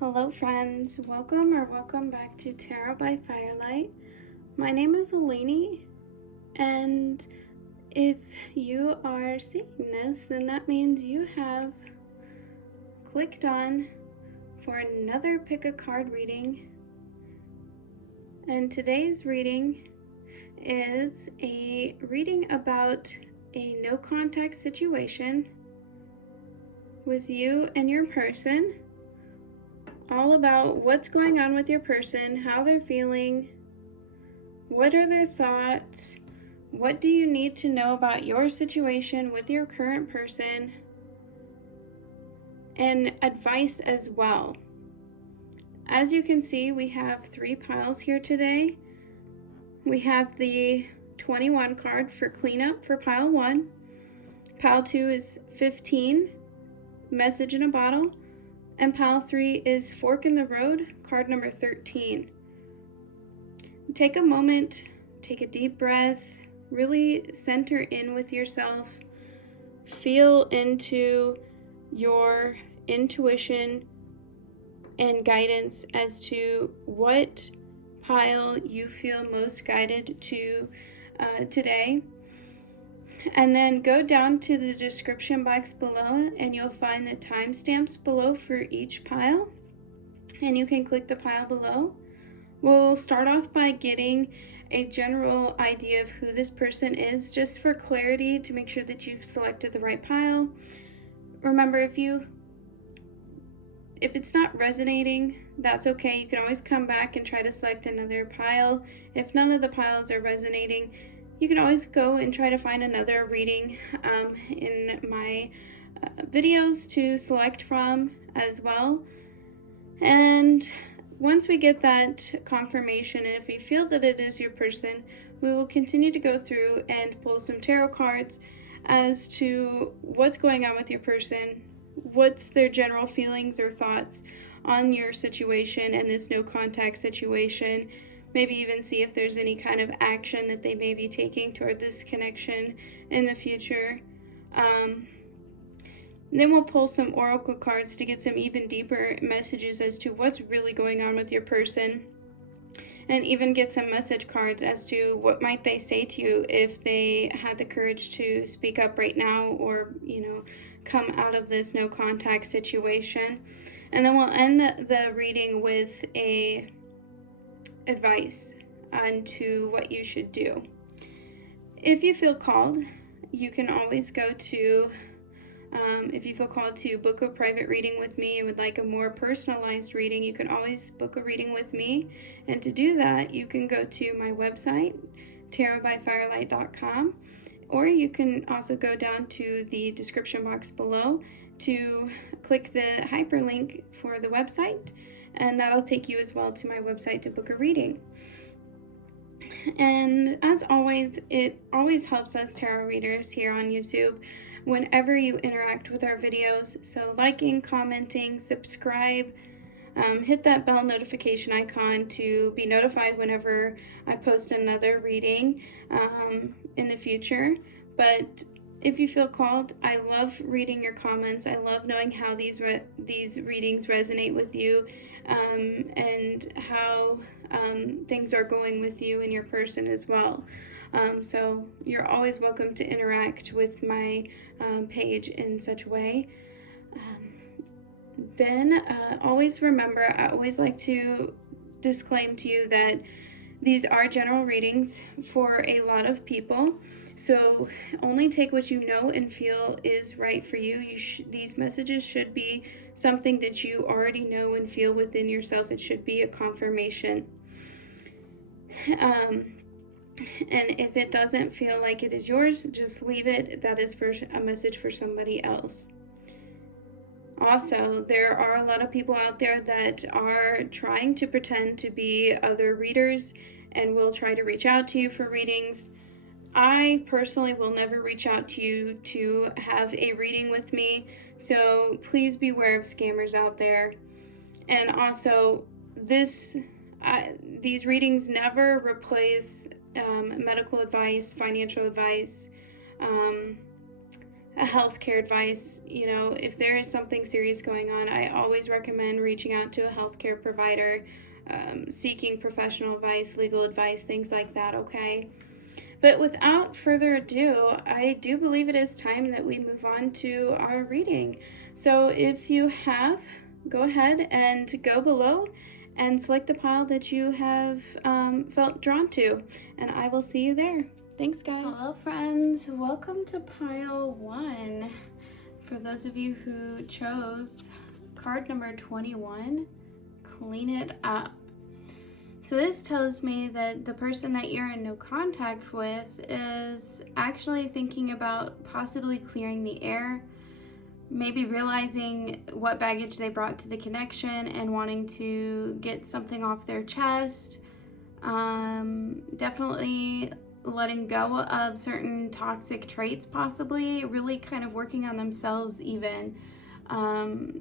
Hello friends, welcome back to Tarot by Firelight. My name is Eleni, and if you are seeing this, then that means you have clicked on for another pick a card reading. And today's reading is a reading about a no contact situation with you and your person. All about what's going on with your person, how they're feeling, what are their thoughts, what do you need to know about your situation with your current person, and advice as well. As you can see, we have 3 piles here today. We have the 21 card for cleanup for pile 1. Pile 2 is 15, message in a bottle. And pile 3 is Fork in the Road, card number 13. Take a moment, take a deep breath, really center in with yourself. Feel into your intuition and guidance as to what pile you feel most guided to today. And then go down to the description box below and you'll find the timestamps below for each pile, and you can click the pile below. We'll start off by getting a general idea of who this person is, just for clarity, to make sure that you've selected the right pile. Remember, if it's not resonating, that's okay. You can always come back and try to select another pile. If none of the piles are resonating, you can always go and try to find another reading in my videos to select from as well. And once we get that confirmation, and if we feel that it is your person, we will continue to go through and pull some tarot cards as to what's going on with your person, what's their general feelings or thoughts on your situation and this no contact situation. Maybe even see if there's any kind of action that they may be taking toward this connection in the future. Then we'll pull some oracle cards to get some even deeper messages as to what's really going on with your person, and even get some message cards as to what might they say to you if they had the courage to speak up right now, or come out of this no contact situation. And then we'll end the reading with a advice on to what you should do. If you feel called, you can always go to if you feel called to book a private reading with me and would like a more personalized reading, you can always book a reading with me. And to do that, you can go to my website, tarotbyfirelight.com, or you can also go down to the description box below to click the hyperlink for the website, and that'll take you as well to my website to book a reading. And as always, it always helps us tarot readers here on YouTube whenever you interact with our videos. So liking, commenting, subscribe, hit that bell notification icon to be notified whenever I post another reading in the future. But if you feel called, I love reading your comments. I love knowing how these readings resonate with you, and how things are going with you and your person as well. So you're always welcome to interact with my page in such a way. Then always remember, I always like to disclaim to you that these are general readings for a lot of people. So only take what you know and feel is right for you. These messages should be something that you already know and feel within yourself. It should be a confirmation. And if it doesn't feel like it is yours, just leave it. That is for a message for somebody else. Also, there are a lot of people out there that are trying to pretend to be other readers and will try to reach out to you for readings. I personally will never reach out to you to have a reading with me, so please beware of scammers out there. And also, these readings never replace medical advice, financial advice, a healthcare advice. You know, if there is something serious going on, I always recommend reaching out to a healthcare provider, seeking professional advice, legal advice, things like that, okay? But without further ado, I do believe it is time that we move on to our reading. So if you have, go ahead and go below and select the pile that you have felt drawn to, and I will see you there. Thanks, guys. Hello, friends. Welcome to pile 1. For those of you who chose card number 21, clean it up. So this tells me that the person that you're in no contact with is actually thinking about possibly clearing the air, maybe realizing what baggage they brought to the connection and wanting to get something off their chest. Definitely letting go of certain toxic traits, possibly really kind of working on themselves even.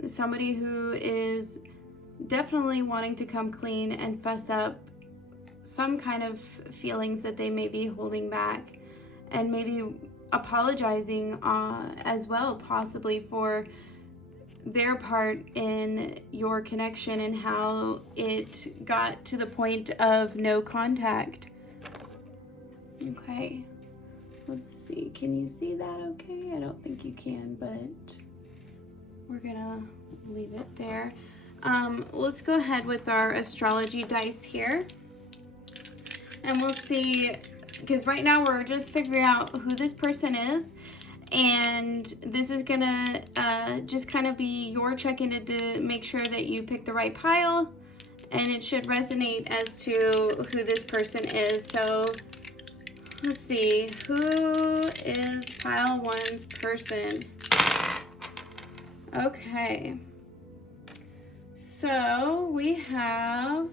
Somebody who is definitely wanting to come clean and fess up some kind of feelings that they may be holding back, and maybe apologizing as well, possibly for their part in your connection and how it got to the point of no contact. Okay, let's see, can you see that okay? I don't think you can, but we're gonna leave it there. Let's go ahead with our astrology dice here, and we'll see, because right now we're just figuring out who this person is, and this is gonna just kind of be your check-in to make sure that you pick the right pile, and it should resonate as to who this person is. So let's see, who is pile 1's person? Okay, so we have,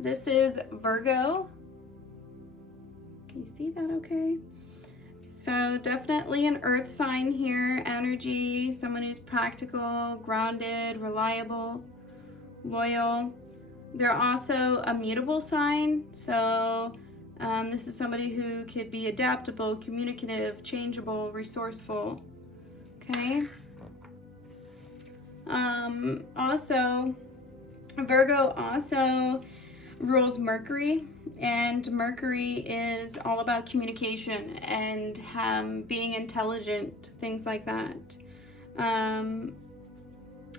this is Virgo. Can you see that okay? So definitely an earth sign here, energy, someone who's practical, grounded, reliable, loyal. They're also a mutable sign, so this is somebody who could be adaptable, communicative, changeable, resourceful. Okay. Also, Virgo also rules Mercury, and Mercury is all about communication and being intelligent, things like that.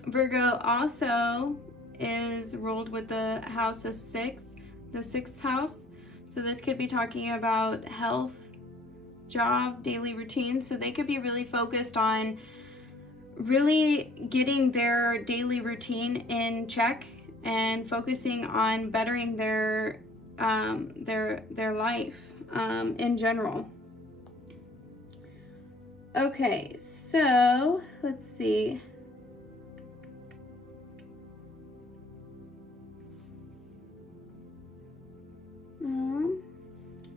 Virgo also is ruled with the house of 6, the 6th house. So this could be talking about health, job, daily routine. So they could be really focused on really getting their daily routine in check and focusing on bettering their life in general. Okay, so let's see.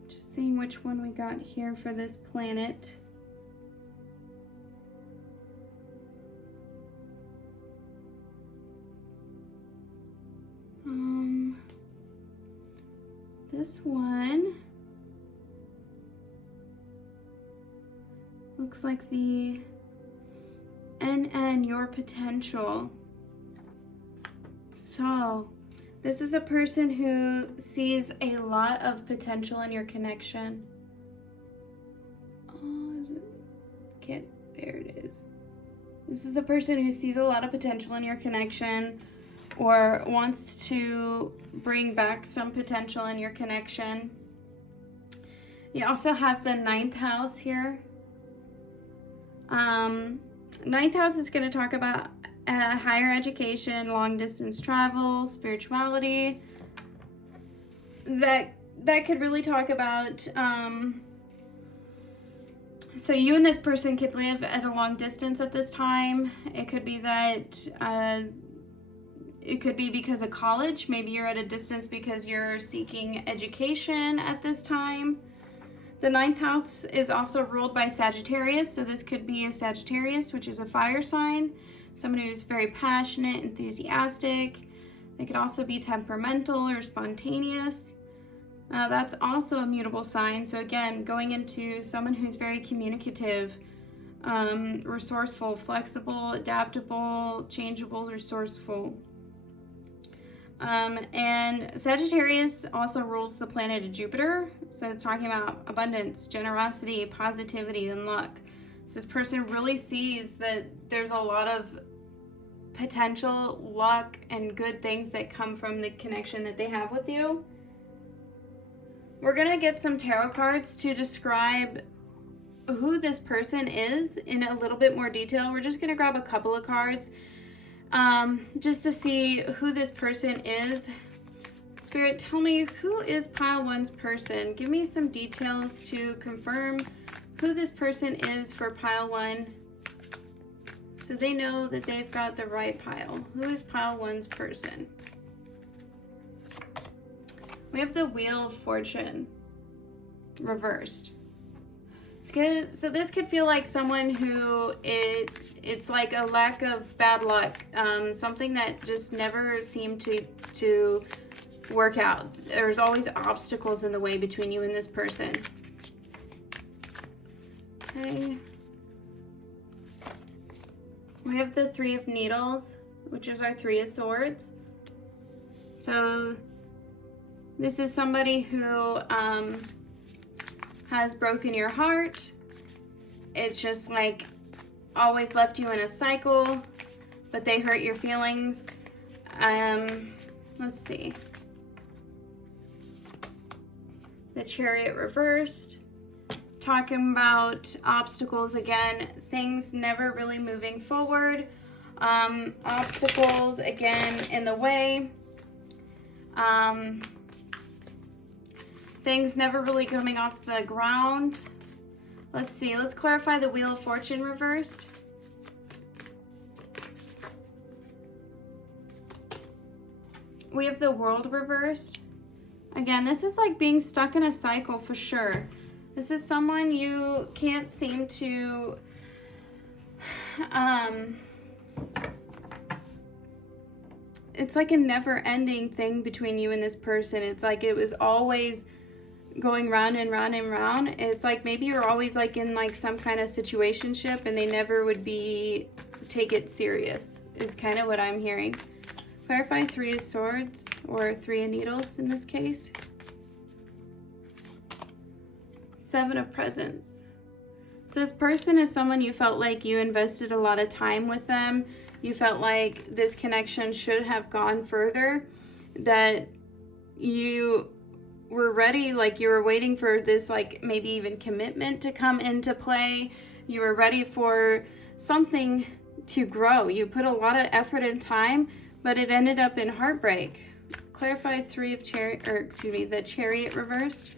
Just seeing which one we got here for this planet. This one looks like the NN, your potential. So this is a person who sees a lot of potential in your connection. Oh, there it is. This is a person who sees a lot of potential in your connection, or wants to bring back some potential in your connection. You also have the 9th house here. 9th house is going to talk about higher education, long distance travel, spirituality. That could really talk about, so you and this person could live at a long distance at this time. It could be that it could be because of college. Maybe you're at a distance because you're seeking education at this time. The 9th house is also ruled by Sagittarius, so this could be a Sagittarius, which is a fire sign. Somebody who's very passionate, enthusiastic. They could also be temperamental or spontaneous. That's also a mutable sign. So again, going into someone who's very communicative, resourceful, flexible, adaptable, changeable, resourceful. And Sagittarius also rules the planet of Jupiter. So it's talking about abundance, generosity, positivity, and luck. So this person really sees that there's a lot of potential luck and good things that come from the connection that they have with you. We're going to get some tarot cards to describe who this person is in a little bit more detail. We're just going to grab a couple of cards just to see who this person is. Spirit, tell me, who is pile one's person? Give me some details to confirm who this person is for pile one, so they know that they've got the right pile. Who is pile one's person? We have the Wheel of Fortune reversed. So this could feel like someone who it's like a lack of bad luck, something that just never seemed to work out. There's always obstacles in the way between you and this person. Okay. We have the Three of Needles, which is our Three of Swords. So this is somebody who has broken your heart. It's just like always left you in a cycle, but they hurt your feelings. Let's see. The Chariot reversed. Talking about obstacles again, things never really moving forward. Obstacles again in the way. Things never really coming off the ground. Let's see, let's clarify the Wheel of Fortune reversed. We have the World reversed. Again, this is like being stuck in a cycle for sure. This is someone you can't seem to it's like a never-ending thing between you and this person. It's like it was always going round and round and round. It's like maybe you're always like in like some kind of situationship and they never would take it serious, is kind of what I'm hearing. Clarify Three of Swords, or Three of Needles in this case. Seven of Presents. So this person is someone you felt like you invested a lot of time with them. You felt like this connection should have gone further, that you were ready, like you were waiting for this, like maybe even commitment to come into play. You were ready for something to grow. You put a lot of effort and time, but it ended up in heartbreak. Clarify Three of Chariot, or excuse me, the Chariot reversed.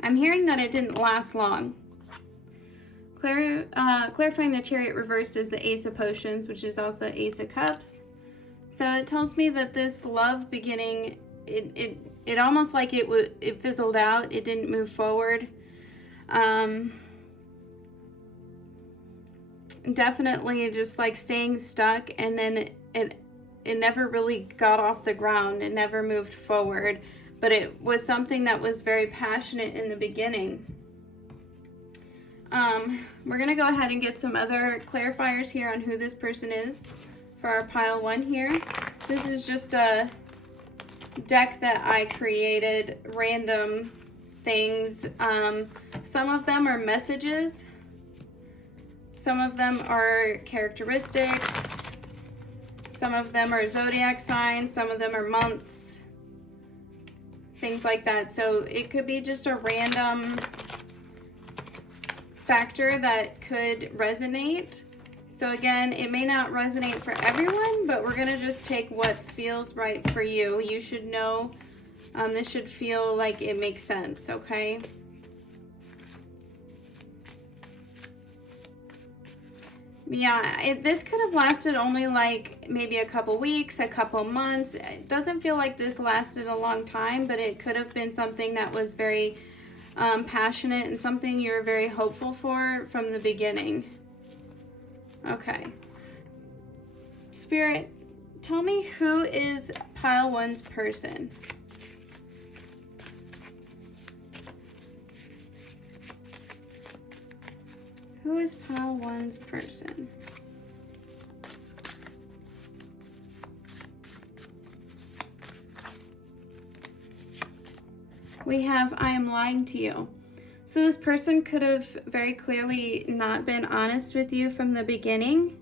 I'm hearing that it didn't last long. Clarifying the Chariot reversed is the Ace of Potions, which is also Ace of Cups. So it tells me that this love beginning, it almost like it fizzled out. It didn't move forward. Definitely just like staying stuck, and then it never really got off the ground. It never moved forward. But it was something that was very passionate in the beginning. We're going to go ahead and get some other clarifiers here on who this person is for our pile one here. This is just a deck that I created, random things. Some of them are messages. Some of them are characteristics. Some of them are zodiac signs. Some of them are months. Things like that. So it could be just a random factor that could resonate. So again, it may not resonate for everyone, but we're going to just take what feels right for you. You should know this should feel like it makes sense, okay? Yeah, this could have lasted only like maybe a couple weeks, a couple months. It doesn't feel like this lasted a long time, but it could have been something that was very passionate and something you were very hopeful for from the beginning. Okay. Spirit, tell me who is pile one's person. Who is pile one's person? We have, I am lying to you. So this person could have very clearly not been honest with you from the beginning.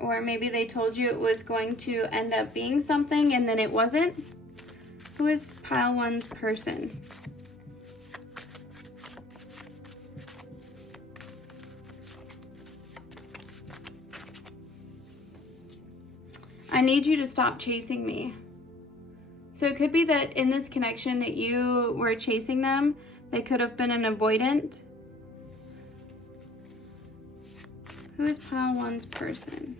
Or maybe they told you it was going to end up being something and then it wasn't. Who is pile one's person? I need you to stop chasing me. So it could be that in this connection that you were chasing them, they could have been an avoidant. Who is pile one's person?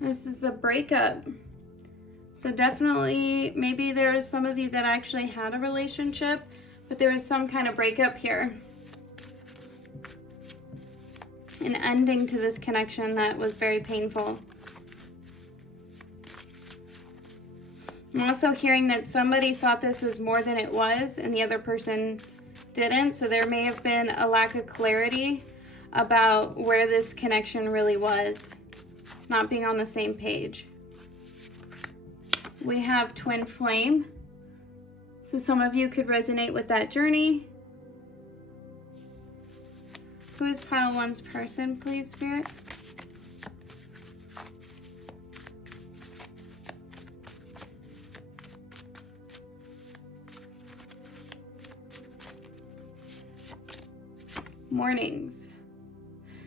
This is a breakup. So definitely, maybe there is some of you that actually had a relationship, but there was some kind of breakup here. An ending to this connection that was very painful. I'm also hearing that somebody thought this was more than it was and the other person didn't. So there may have been a lack of clarity about where this connection really was. Not being on the same page. We have twin flame. So some of you could resonate with that journey. Who is pile one's person, please, Spirit? Mornings.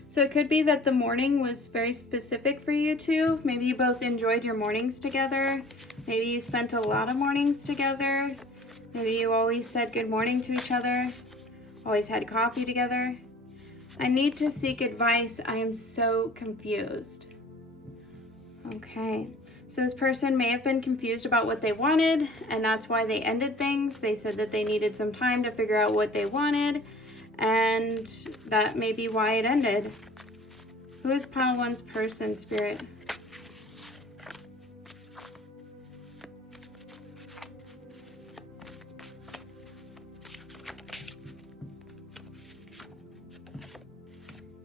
So it could be that the morning was very specific for you two. Maybe you both enjoyed your mornings together. Maybe you spent a lot of mornings together. Maybe you always said good morning to each other. Always had coffee together. I need to seek advice. I am so confused. Okay. So this person may have been confused about what they wanted, and that's why they ended things. They said that they needed some time to figure out what they wanted, and that may be why it ended. Who is pile one's person, Spirit?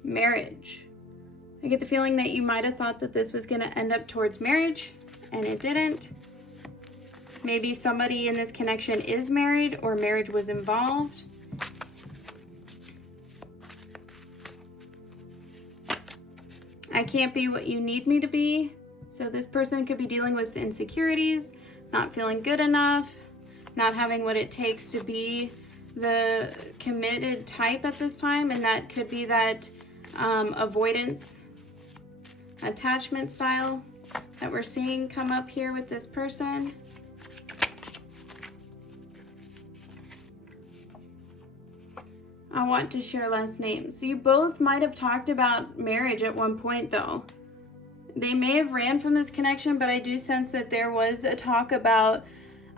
Marriage. I get the feeling that you might have thought that this was going to end up towards marriage, and it didn't. Maybe somebody in this connection is married or marriage was involved. I can't be what you need me to be. So this person could be dealing with insecurities, not feeling good enough, not having what it takes to be the committed type at this time, and that could be that avoidance attachment style that we're seeing come up here with this person. I want to share last names. So you both might have talked about marriage at one point though. They may have ran from this connection, but I do sense that there was a talk about,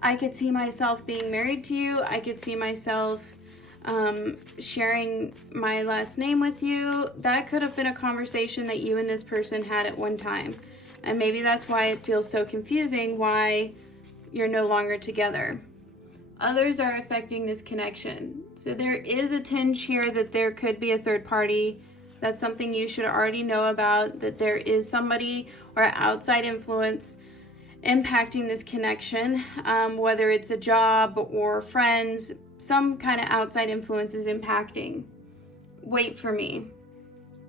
I could see myself being married to you. I could see myself sharing my last name with you. That could have been a conversation that you and this person had at one time. And maybe that's why it feels so confusing why you're no longer together. Others are affecting this connection. So there is a tinge here that there could be a third party. That's something you should already know about, that there is somebody or outside influence impacting this connection, whether it's a job or friends, some kind of outside influence is impacting. Wait for me.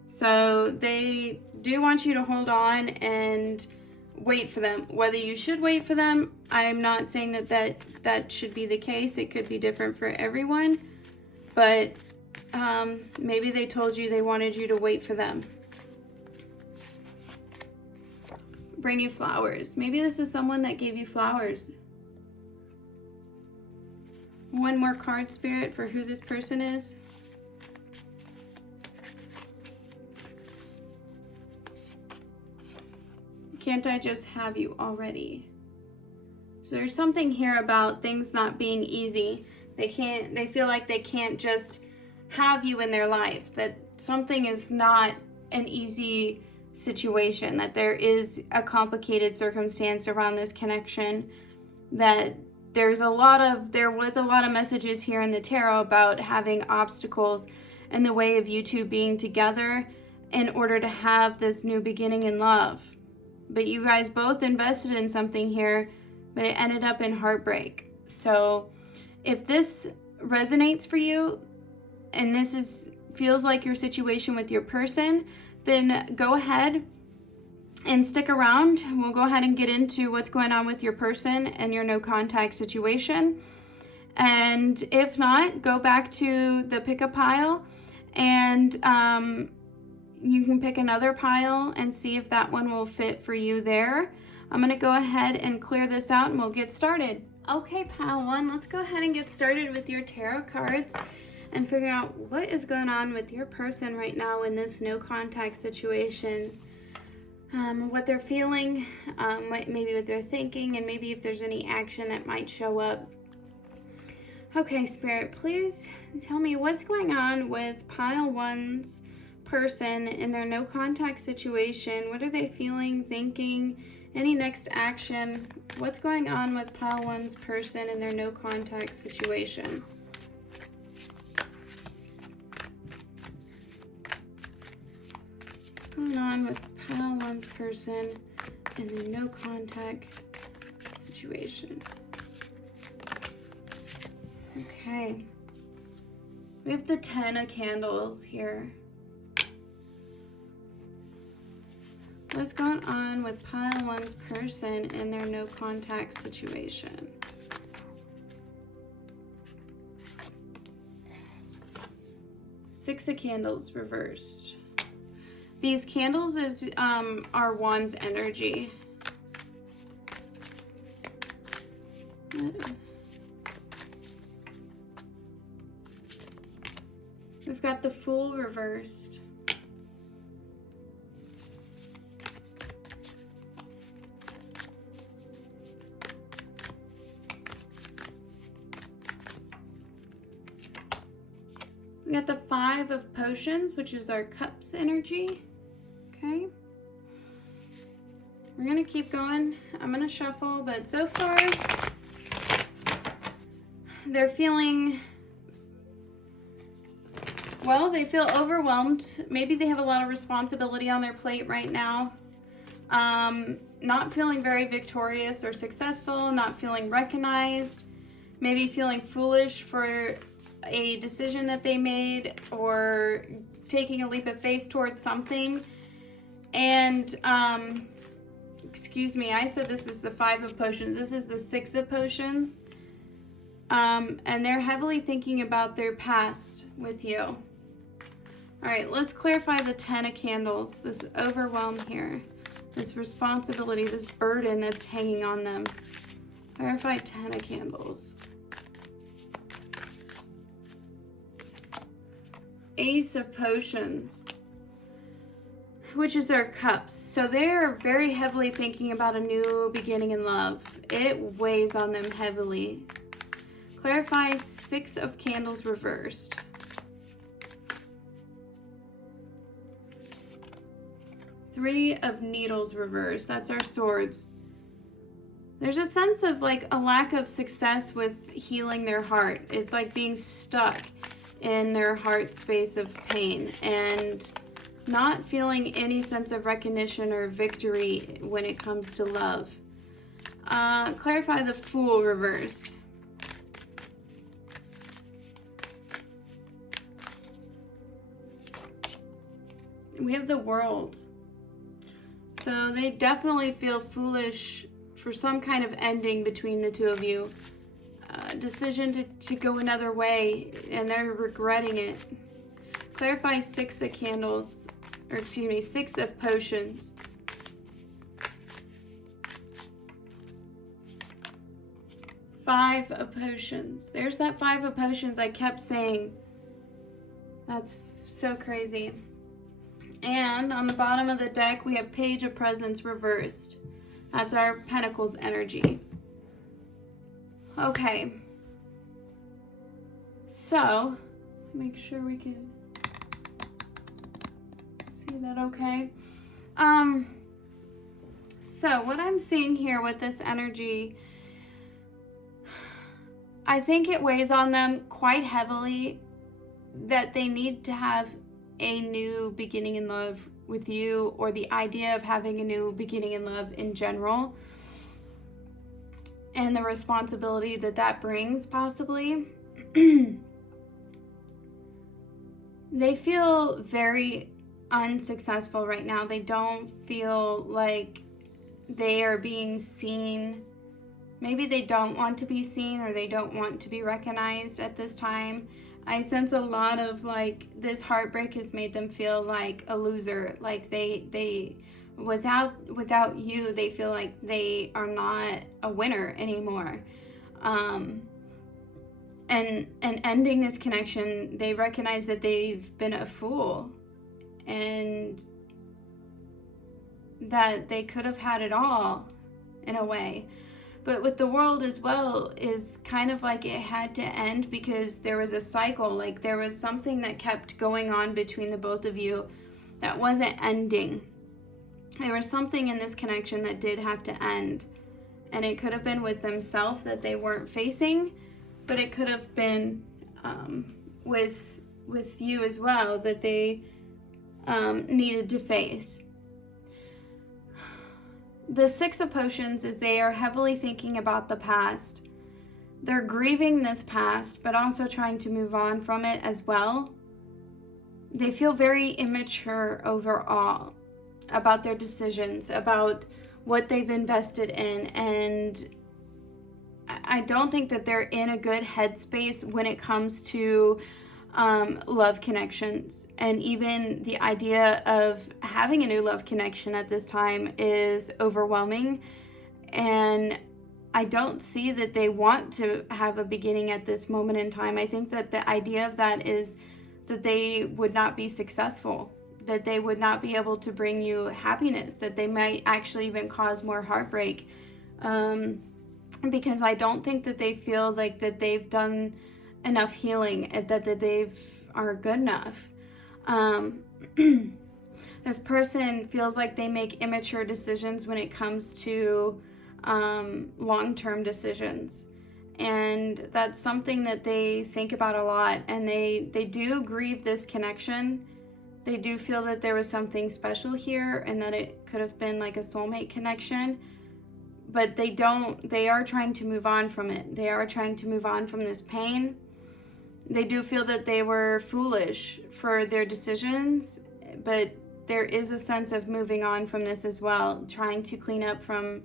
So they do want you to hold on and wait for them. Whether you should wait for them, I'm not saying that should be the case. It could be different for everyone, but maybe they told you they wanted you to wait for them. Bring you flowers. Maybe this is someone that gave you flowers. One more card, Spirit, for who this person is. Can't I just have you already? So there's something here about things not being easy. They feel like they can't just have you in their life, that something is not an easy situation, that there is a complicated circumstance around this connection, that there was a lot of messages here in the tarot about having obstacles in the way of you two being together in order to have this new beginning in love. But you guys both invested in something here, but it ended up in heartbreak. So if this resonates for you, and this feels like your situation with your person, then go ahead and stick around. We'll go ahead and get into what's going on with your person and your no contact situation. And if not, go back to the pickup pile, and you can pick another pile and see if that one will fit for you there. I'm going to go ahead and clear this out and we'll get started. Okay, pile one, let's go ahead and get started with your tarot cards and figure out what is going on with your person right now in this no contact situation. What they're feeling, maybe what they're thinking, and maybe if there's any action that might show up. Okay, Spirit, please tell me what's going on with pile one's person in their no contact situation. What are they feeling, thinking? Any next action? What's going on with pile one's person in their no contact situation? What's going on with pile one's person in their no contact situation? Okay. We have the 10 of Candles here. What's going on with pile one's person in their no contact situation? Six of Candles reversed. These candles are one's energy. We've got the Fool reversed. We got the Five of Potions, which is our Cups energy. Okay. We're going to keep going. I'm going to shuffle, but so far they're feeling, well, they feel overwhelmed. Maybe they have a lot of responsibility on their plate right now. Not feeling very victorious or successful, not feeling recognized, maybe feeling foolish for a decision that they made or taking a leap of faith towards something. And, excuse me, I said this is the Five of Potions. This is the Six of Potions. And they're heavily thinking about their past with you. All right, let's clarify the 10 of Candles. This overwhelm here, this responsibility, this burden that's hanging on them. Clarify 10 of Candles. Ace of Potions, which is their Cups. So they're very heavily thinking about a new beginning in love. It weighs on them heavily. Clarify Six of Candles reversed. Three of Needles reversed. That's our Swords. There's a sense of like a lack of success with healing their heart. It's like being stuck in their heart space of pain and not feeling any sense of recognition or victory when it comes to love. Clarify the Fool reversed. We have the World. So they definitely feel foolish for some kind of ending between the two of you. Decision to go another way, and they're regretting it. Clarify Six of Candles, or excuse me, Six of Potions. Five of Potions. There's that Five of Potions I kept saying. That's so crazy. And on the bottom of the deck, we have Page of Presents reversed. That's our Pentacles energy. Okay. So, make sure we can see that okay. So what I'm seeing here with this energy, I think it weighs on them quite heavily that they need to have a new beginning in love with you, or the idea of having a new beginning in love in general, and the responsibility that that brings, possibly. They feel very unsuccessful right now. They don't feel like they are being seen. Maybe they don't want to be seen, or they don't want to be recognized at this time. I sense a lot of like this heartbreak has made them feel like a loser. Like they without you, they feel like they are not a winner anymore. And ending this connection, they recognize that they've been a fool, and that they could have had it all in a way. But with the world as well, is kind of like it had to end because there was a cycle. Like there was something that kept going on between the both of you that wasn't ending. There was something in this connection that did have to end. And it could have been with themselves that they weren't facing, but it could have been with you as well that they needed to face. The Six of Potions is they are heavily thinking about the past. They're grieving this past, but also trying to move on from it as well. They feel very immature overall about their decisions, about what they've invested in, and I don't think that they're in a good headspace when it comes to love connections. And even the idea of having a new love connection at this time is overwhelming. And I don't see that they want to have a beginning at this moment in time. I think that the idea of that is that they would not be successful, that they would not be able to bring you happiness, that they might actually even cause more heartbreak. Because I don't think that they feel like that they've done enough healing, that they are good enough. This person feels like they make immature decisions when it comes to long-term decisions. And that's something that they think about a lot. And they do grieve this connection. They do feel that there was something special here and that it could have been like a soulmate connection. But they are trying to move on from it. They are trying to move on from this pain. They do feel that they were foolish for their decisions, but there is a sense of moving on from this as well, trying to clean up from,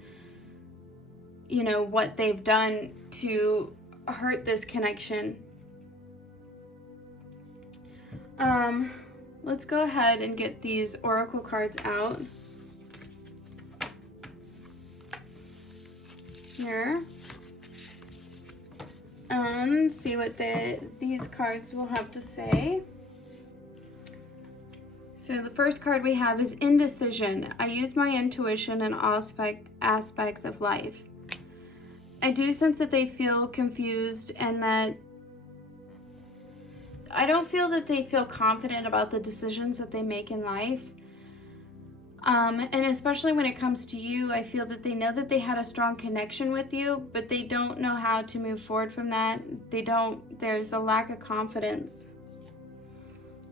what they've done to hurt this connection. Let's go ahead and get these oracle cards out. Here. And see what these cards will have to say. So the first card we have is indecision. I use my intuition in all aspects of life. I do sense that they feel confused, and that I don't feel that they feel confident about the decisions that they make in life. And especially when it comes to you, I feel that they know that they had a strong connection with you, but they don't know how to move forward from that. There's a lack of confidence.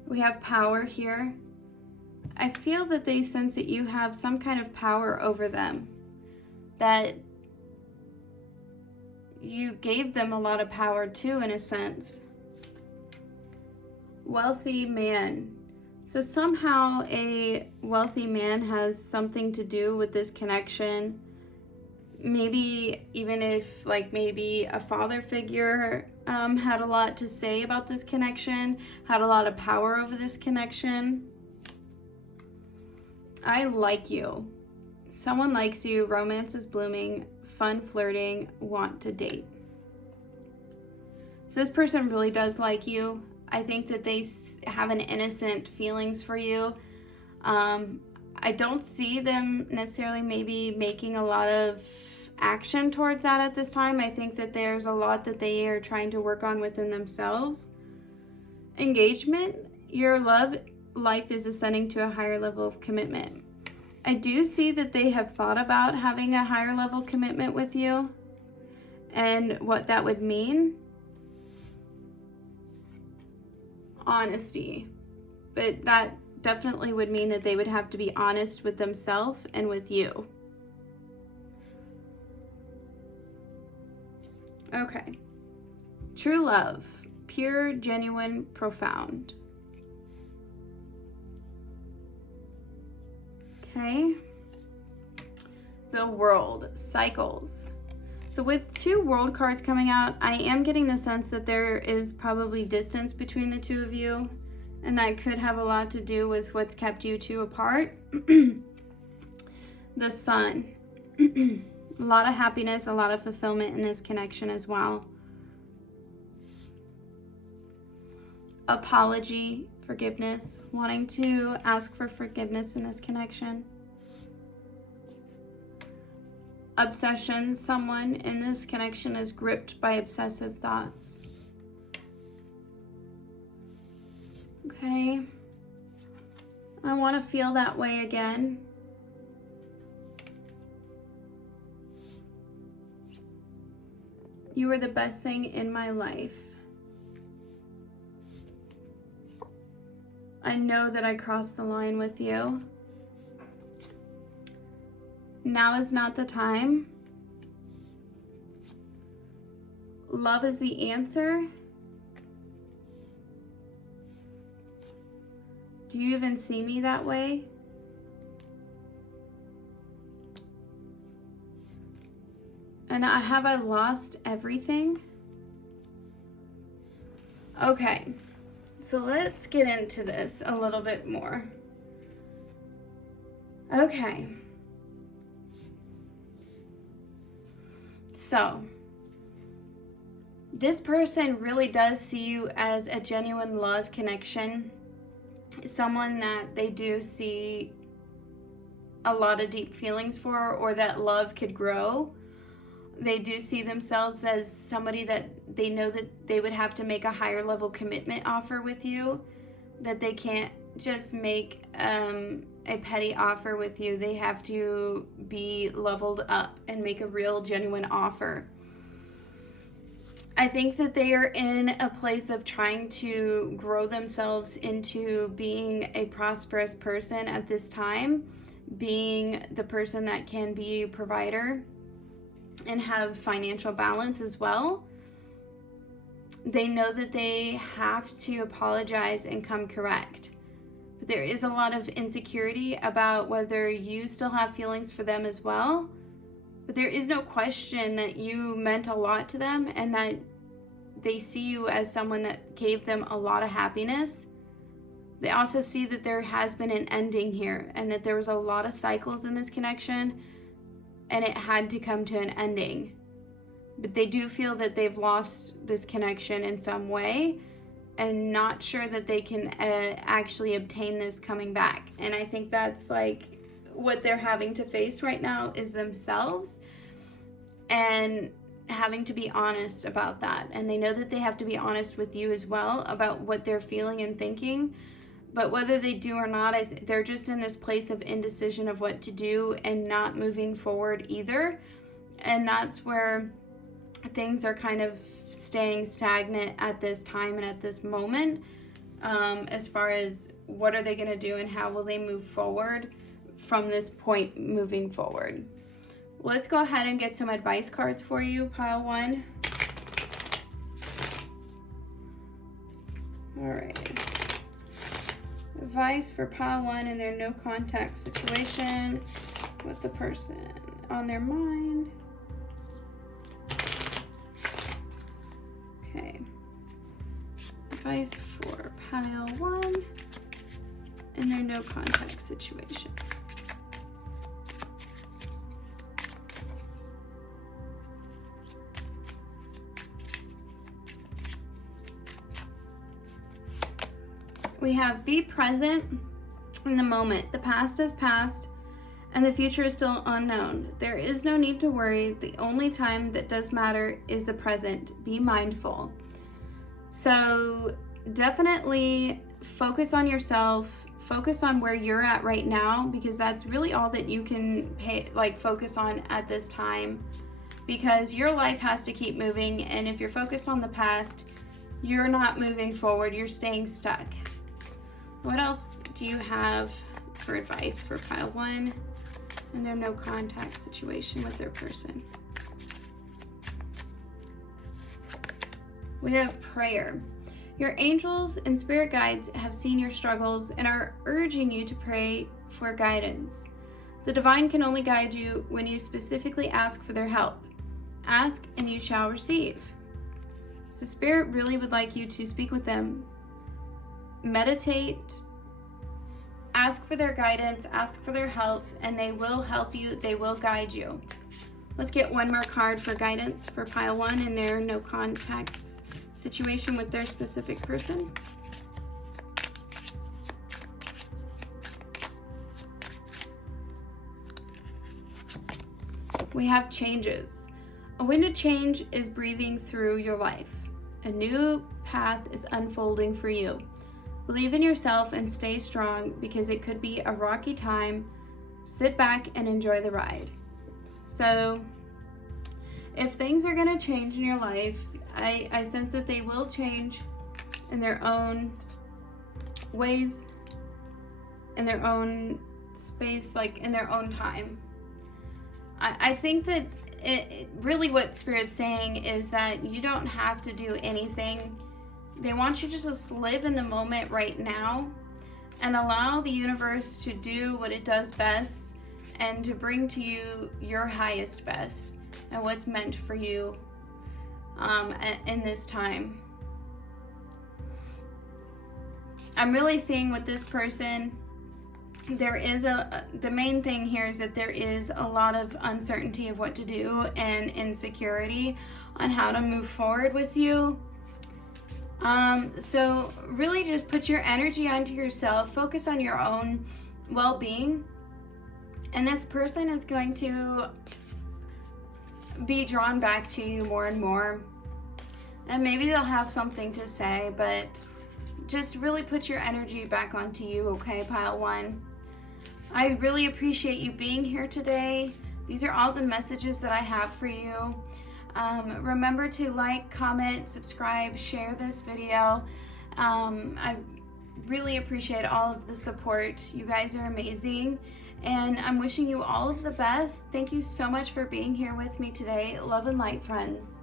We have power here. I feel that they sense that you have some kind of power over them, that you gave them a lot of power too, in a sense. Wealthy man. So somehow a wealthy man has something to do with this connection. Maybe even if maybe a father figure had a lot to say about this connection, had a lot of power over this connection. I like you. Someone likes you, romance is blooming, fun flirting, want to date. So this person really does like you. I think that they have an innocent feelings for you. I don't see them necessarily maybe making a lot of action towards that at this time. I think that there's a lot that they are trying to work on within themselves. Engagement, your love life is ascending to a higher level of commitment. I do see that they have thought about having a higher level commitment with you and what that would mean. Honesty. But that definitely would mean that they would have to be honest with themselves and with you. Okay. True love. Pure, genuine, profound. Okay. The World. Cycles. So with 2 World cards coming out, I am getting the sense that there is probably distance between the two of you. And that could have a lot to do with what's kept you two apart. The Sun. A lot of happiness, a lot of fulfillment in this connection as well. Apology, forgiveness, wanting to ask for forgiveness in this connection. Obsession, someone in this connection is gripped by obsessive thoughts. Okay. I want to feel that way again. You were the best thing in my life. I know that I crossed the line with you. Now is not the time. Love is the answer. Do you even see me that way? And have I lost everything? Okay, so let's get into this a little bit more. Okay. So, this person really does see you as a genuine love connection. Someone that they do see a lot of deep feelings for, or that love could grow. They do see themselves as somebody that they know that they would have to make a higher level commitment offer with you, that they can't just make a petty offer with you. They have to be leveled up and make a real genuine offer. I think that they are in a place of trying to grow themselves into being a prosperous person at this time, being the person that can be a provider and have financial balance as well. They know that they have to apologize and come correct. But there is a lot of insecurity about whether you still have feelings for them as well. But there is no question that you meant a lot to them and that they see you as someone that gave them a lot of happiness. They also see that there has been an ending here and that there was a lot of cycles in this connection and it had to come to an ending. But they do feel that they've lost this connection in some way and not sure that they can actually obtain this coming back. And I think that's like what they're having to face right now is themselves and having to be honest about that. And they know that they have to be honest with you as well about what they're feeling and thinking. But whether they do or not, they're just in this place of indecision of what to do and not moving forward either. And that's where things are kind of staying stagnant at this time and at this moment, as far as what are they going to do and how will they move forward from this point moving forward. Let's go ahead and get some advice cards for you, pile 1. All right. Advice for pile 1 in their no contact situation with the person on their mind. Okay. Advice for pile 1 in their no contact situation. We have be present in the moment. The past is past, and the future is still unknown. There is no need to worry. The only time that does matter is the present. Be mindful. So definitely focus on yourself, focus on where you're at right now, because that's really all that you can focus on at this time, because your life has to keep moving, and if you're focused on the past, you're not moving forward, you're staying stuck. What else do you have for advice for pile 1 and their no contact situation with their person? We have prayer. Your angels and spirit guides have seen your struggles and are urging you to pray for guidance. The divine can only guide you when you specifically ask for their help. Ask and you shall receive. So Spirit really would like you to speak with them, meditate, ask for their guidance, ask for their help, and they will help you, they will guide you. Let's get one more card for guidance for pile 1 and their no contacts situation with their specific person. We have changes. A wind of change is breathing through your life. A new path is unfolding for you. Believe in yourself and stay strong, because it could be a rocky time. Sit back and enjoy the ride. So if things are going to change in your life, I sense that they will change in their own ways, in their own space, like in their own time. I think that really what Spirit's saying is that you don't have to do anything. They want you to just live in the moment right now and allow the universe to do what it does best and to bring to you your highest best and what's meant for you in this time. I'm really seeing with this person, there is the main thing here is that there is a lot of uncertainty of what to do and insecurity on how to move forward with you. So really just put your energy onto yourself, focus on your own well-being, and this person is going to be drawn back to you more and more, and maybe they'll have something to say, but just really put your energy back onto you, okay, pile 1. I really appreciate you being here today. These are all the messages that I have for you. Remember to like, comment, subscribe, share this video. I really appreciate all of the support. You guys are amazing, and I'm wishing you all of the best. Thank you so much for being here with me today. Love and light, friends.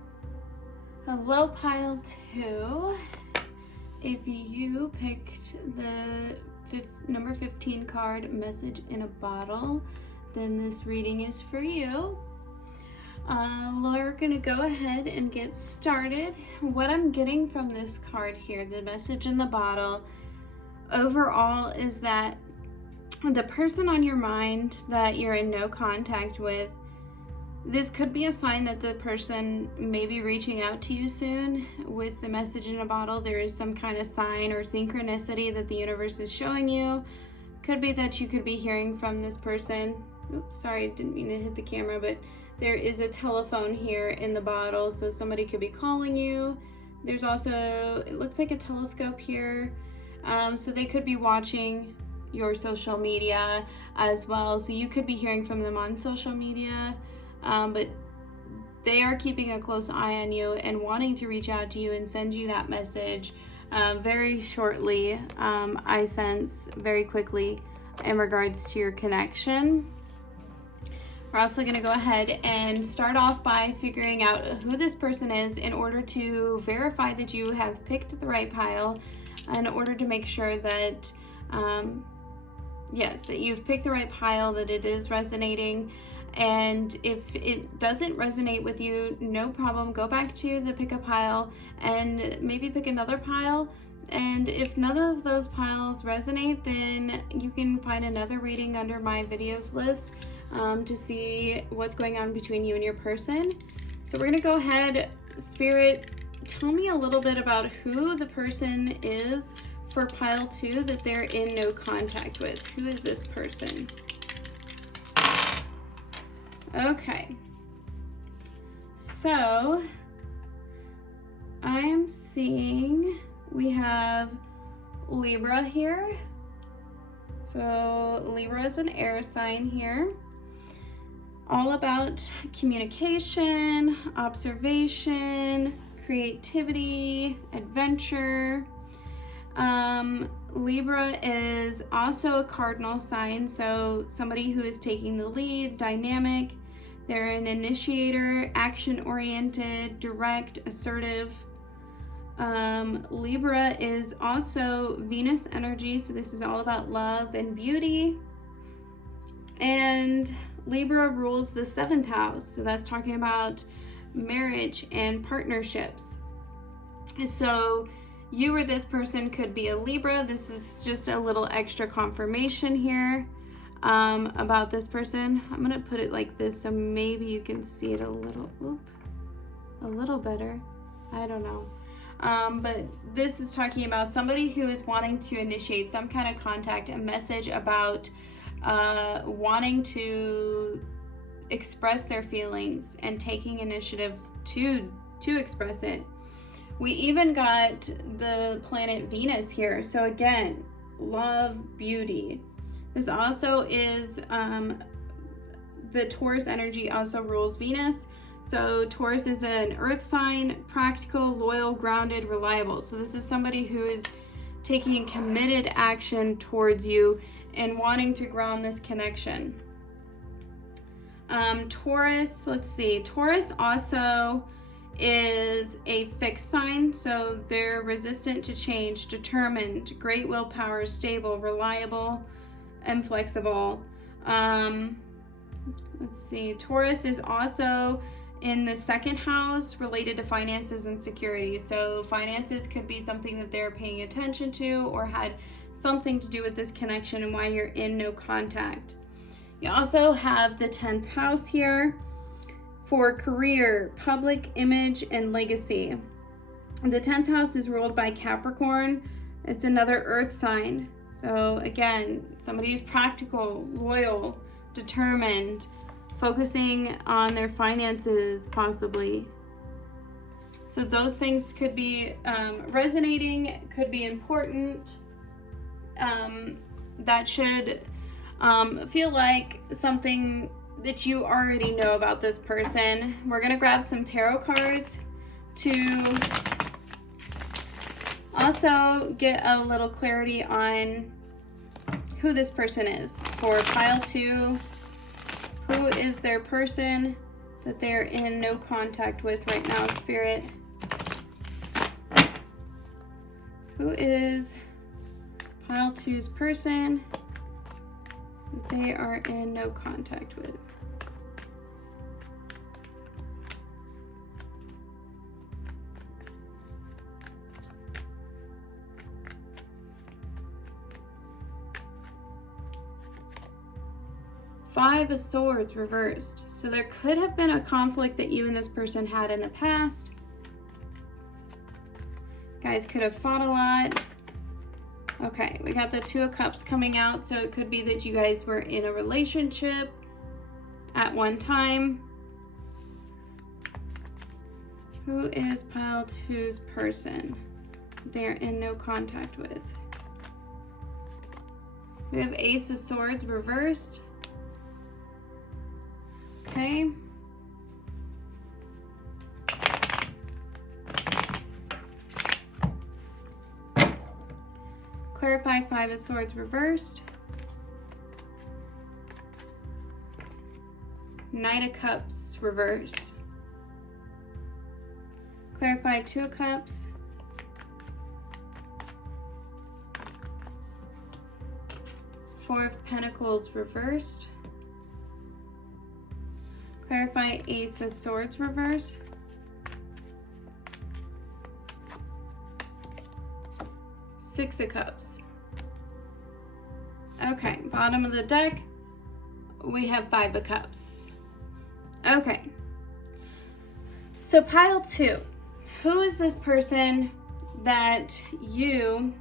Hello, pile 2. If you picked the number 15 card, message in a bottle, then this reading is for you. We're gonna go ahead and get started. What I'm getting from this card here, the message in the bottle, overall is that the person on your mind that you're in no contact with, this could be a sign that the person may be reaching out to you soon. With the message in a bottle, there is some kind of sign or synchronicity that the universe is showing you. Could be that you could be hearing from this person. Oops, sorry, didn't mean to hit the camera, but there is a telephone here in the bottle, so somebody could be calling you. There's also, it looks like a telescope here, so they could be watching your social media as well. So you could be hearing from them on social media. But they are keeping a close eye on you and wanting to reach out to you and send you that message very shortly. I sense very quickly in regards to your connection. We're also going to go ahead and start off by figuring out who this person is in order to verify that you have picked the right pile, in order to make sure that yes, that you've picked the right pile, that it is resonating. And if it doesn't resonate with you, no problem. Go back to the pick a pile and maybe pick another pile. And if none of those piles resonate, then you can find another reading under my videos list to see what's going on between you and your person. So we're going to go ahead. Spirit, tell me a little bit about who the person is for pile 2 that they're in no contact with. Who is this person? Okay. So I am seeing we have Libra here. So Libra is an air sign here. All about communication, observation, creativity, adventure. Libra is also a cardinal sign, so somebody who is taking the lead, dynamic. They're an initiator, action-oriented, direct, assertive. Libra is also Venus energy, so this is all about love and beauty. And Libra rules the 7th house, so that's talking about marriage and partnerships. So you or this person could be a Libra. This is just a little extra confirmation here about this person. I'm gonna put it like this so maybe you can see it a little better. I don't know. But this is talking about somebody who is wanting to initiate some kind of contact, a message about wanting to express their feelings and taking initiative to express it. We even got the planet Venus here. So again, love, beauty. This also is the Taurus energy also rules Venus. So Taurus is an earth sign, practical, loyal, grounded, reliable. So this is somebody who is taking committed action towards you and wanting to ground this connection. Taurus, let's see. Taurus also is a fixed sign, so they're resistant to change, determined, great willpower, stable, reliable, and flexible. Let's see. Taurus is also in the 2nd house, related to finances and security. So finances could be something that they're paying attention to or had something to do with this connection and why you're in no contact. You also have the 10th house here for career, public image, and legacy. The 10th house is ruled by Capricorn. It's another earth sign. So again, somebody who's practical, loyal, determined, focusing on their finances possibly. So those things could be resonating, could be important. That should feel like something that you already know about this person. We're gonna grab some tarot cards to also get a little clarity on who this person is. For pile 2, who is their person that they're in no contact with right now, Spirit? Who is pile 2's person that they are in no contact with? Five of Swords reversed. So there could have been a conflict that you and this person had in the past. Guys could have fought a lot. Okay, we got the 2 of Cups coming out, so it could be that you guys were in a relationship at one time. Who is pile 2's person they're in no contact with? We have Ace of Swords reversed. Okay. Clarify 5 of Swords reversed. Knight of Cups reversed. Clarify 2 of Cups. Four of Pentacles reversed. Clarify Ace of Swords reversed. Six of Cups. Okay, bottom of the deck, we have 5 of Cups. Okay. So pile 2, who is this person that you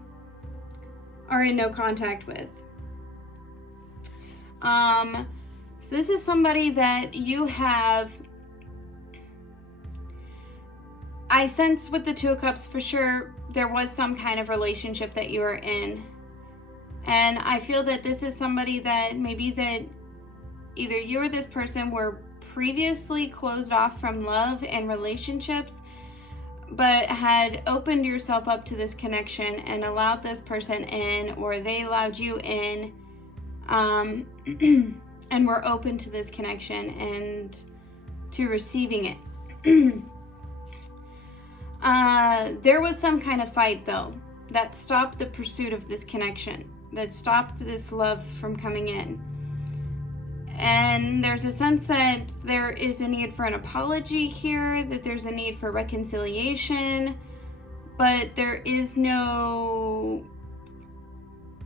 are in no contact with? So this is somebody that you have, I sense with the Two of Cups for sure, there was some kind of relationship that you were in. And I feel that this is somebody that maybe that either you or this person were previously closed off from love and relationships, but had opened yourself up to this connection and allowed this person in, or they allowed you in, and were open to this connection and to receiving it. There was some kind of fight though that stopped the pursuit of this connection, that stopped this love from coming in. And there's a sense that there is a need for an apology here, that there's a need for reconciliation, but there is no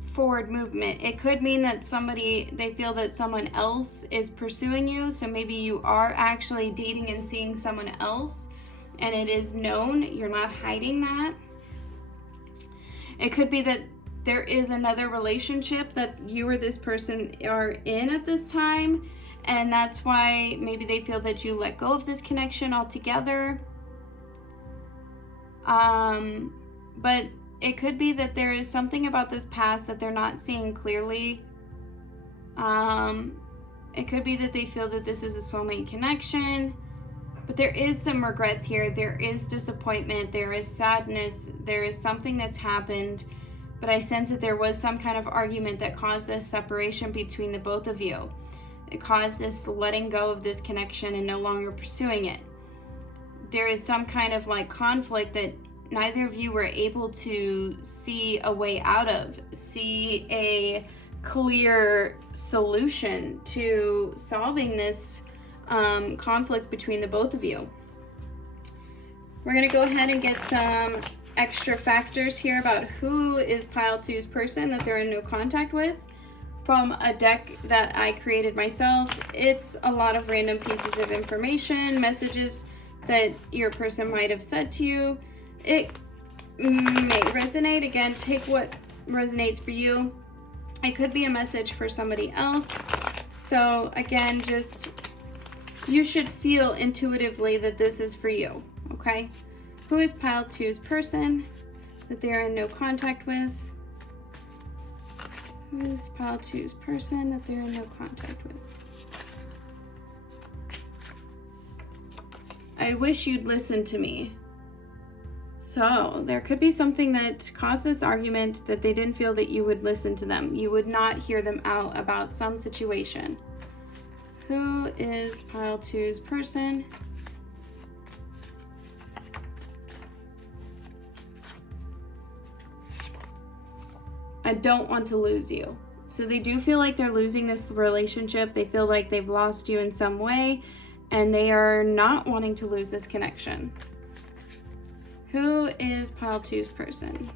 forward movement. It could mean that they feel that someone else is pursuing you, so maybe you are actually dating and seeing someone else, and it is known, you're not hiding that. It could be that there is another relationship that you or this person are in at this time, and that's why maybe they feel that you let go of this connection altogether. But it could be that there is something about this past that they're not seeing clearly. It could be that they feel that this is a soulmate connection, but there is some regrets here. There is disappointment. There is sadness. There is something that's happened. But I sense that there was some kind of argument that caused this separation between the both of you. It caused this letting go of this connection and no longer pursuing it. There is some kind of like conflict that neither of you were able to see a way out of, see a clear solution to solving this conflict between the both of you. We're going to go ahead and get some extra factors here about who is pile 2's person that they're in no contact with from a deck that I created myself. It's a lot of random pieces of information, messages that your person might have said to you. It may resonate. Again, take what resonates for you. It could be a message for somebody else. So again, just you should feel intuitively that this is for you, okay? Who is pile 2's person that they're in no contact with? Who is pile 2's person that they're in no contact with? I wish you'd listen to me. So there could be something that caused this argument, that they didn't feel that you would listen to them. You would not hear them out about some situation. Who is pile 2's person? I don't want to lose you. So they do feel like they're losing this relationship. They feel like they've lost you in some way, and they are not wanting to lose this connection. Who is pile 2's person?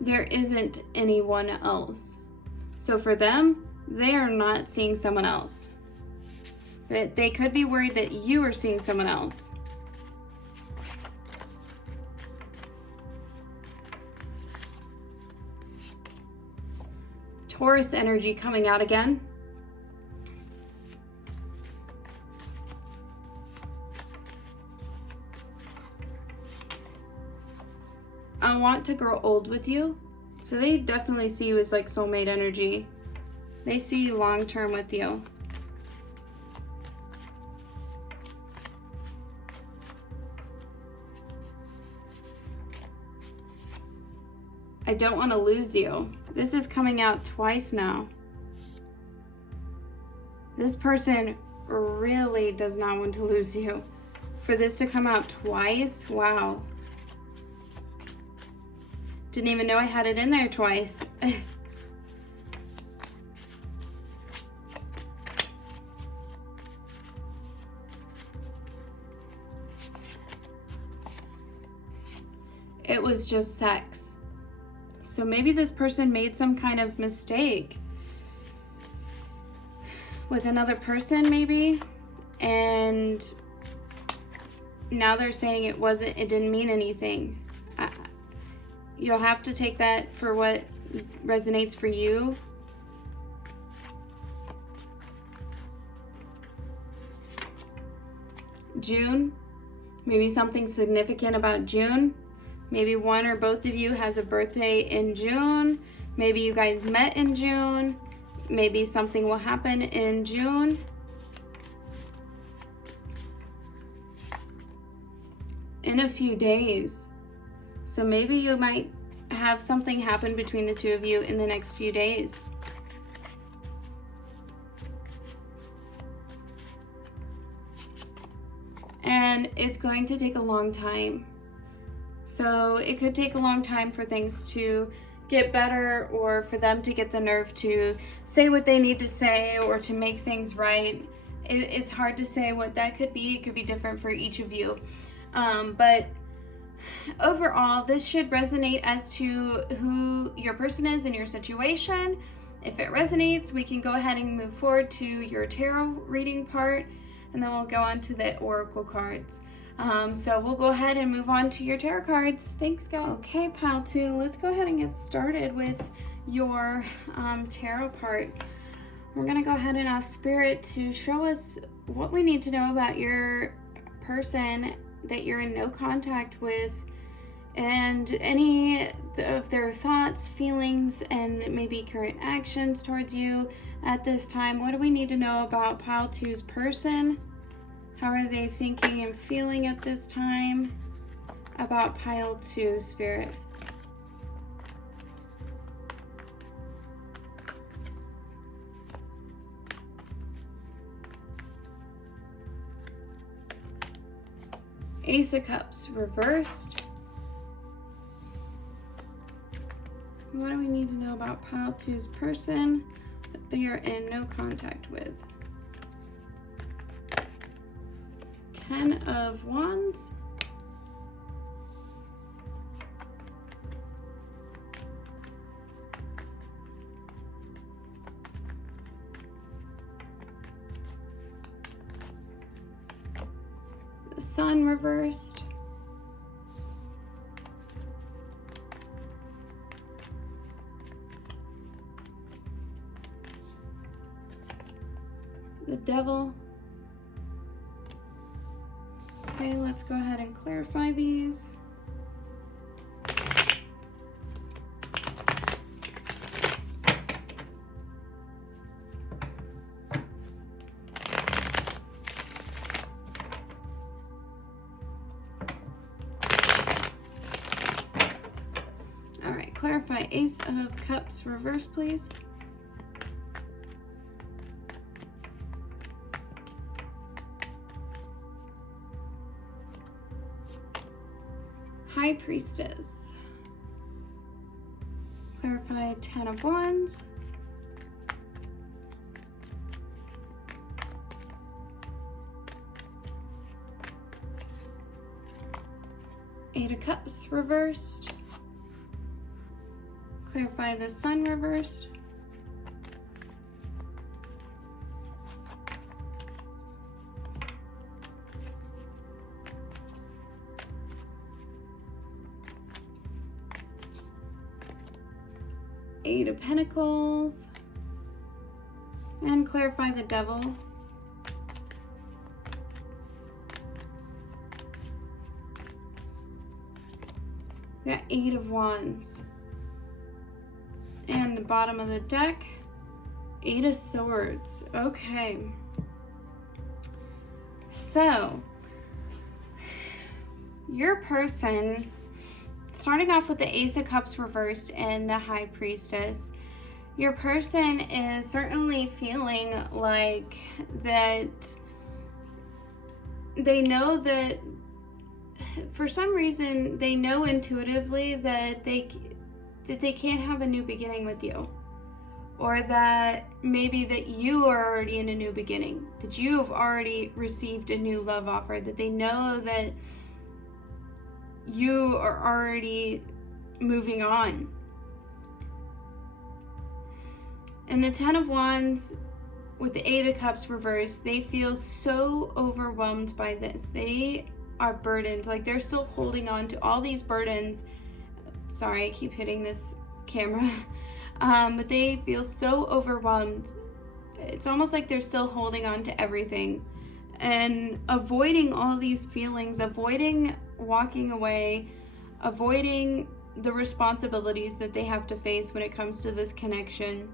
There isn't anyone else. So for them, they are not seeing someone else. But they could be worried that you are seeing someone else. Taurus energy coming out again. I want to grow old with you. So they definitely see you as like soulmate energy. They see you long term with you. I don't want to lose you. This is coming out twice now. This person really does not want to lose you. For this to come out twice, wow. Didn't even know I had it in there twice. It was just sex. So maybe this person made some kind of mistake with another person maybe, and now they're saying it didn't mean anything. You'll have to take that for what resonates for you. June, maybe something significant about June. Maybe one or both of you has a birthday in June. Maybe you guys met in June. Maybe something will happen in June. In a few days. So maybe you might have something happen between the two of you in the next few days. And it's going to take a long time. So it could take a long time for things to get better, or for them to get the nerve to say what they need to say, or to make things right. It's hard to say what that could be. It could be different for each of you. But overall, this should resonate as to who your person is in your situation. If it resonates, we can go ahead and move forward to your tarot reading part, and then we'll go on to the oracle cards. So we'll go ahead and move on to your tarot cards. Thanks, guys. Okay, pile 2, let's go ahead and get started with your tarot part. We're going to go ahead and ask Spirit to show us what we need to know about your person that you're in no contact with, and any of their thoughts, feelings, and maybe current actions towards you at this time. What do we need to know about pile 2's person? How are they thinking and feeling at this time about pile 2, Spirit? Ace of Cups reversed. What do we need to know about pile 2's person that they are in no contact with? 10 of Wands. The Sun reversed. The Devil. Okay, let's go ahead and clarify these. All right, clarify Ace of Cups reverse, please. High Priestess. Clarify 10 of Wands. Eight of Cups reversed. Clarify the Sun reversed. Eight of Pentacles, and clarify the Devil. We got Eight of Wands, and the bottom of the deck, Eight of Swords. Okay, so your person, starting off with the Ace of Cups reversed and the High Priestess, your person is certainly feeling like that they know that for some reason they know intuitively that they can't have a new beginning with you, or that maybe that you are already in a new beginning, that you have already received a new love offer, that they know that you are already moving on. And the 10 of Wands with the 8 of Cups reversed, they feel so overwhelmed by this. They are burdened, like they're still holding on to all these burdens. Sorry, I keep hitting this camera. But they feel so overwhelmed. It's almost like they're still holding on to everything and avoiding all these feelings, avoiding walking away, avoiding the responsibilities that they have to face when it comes to this connection.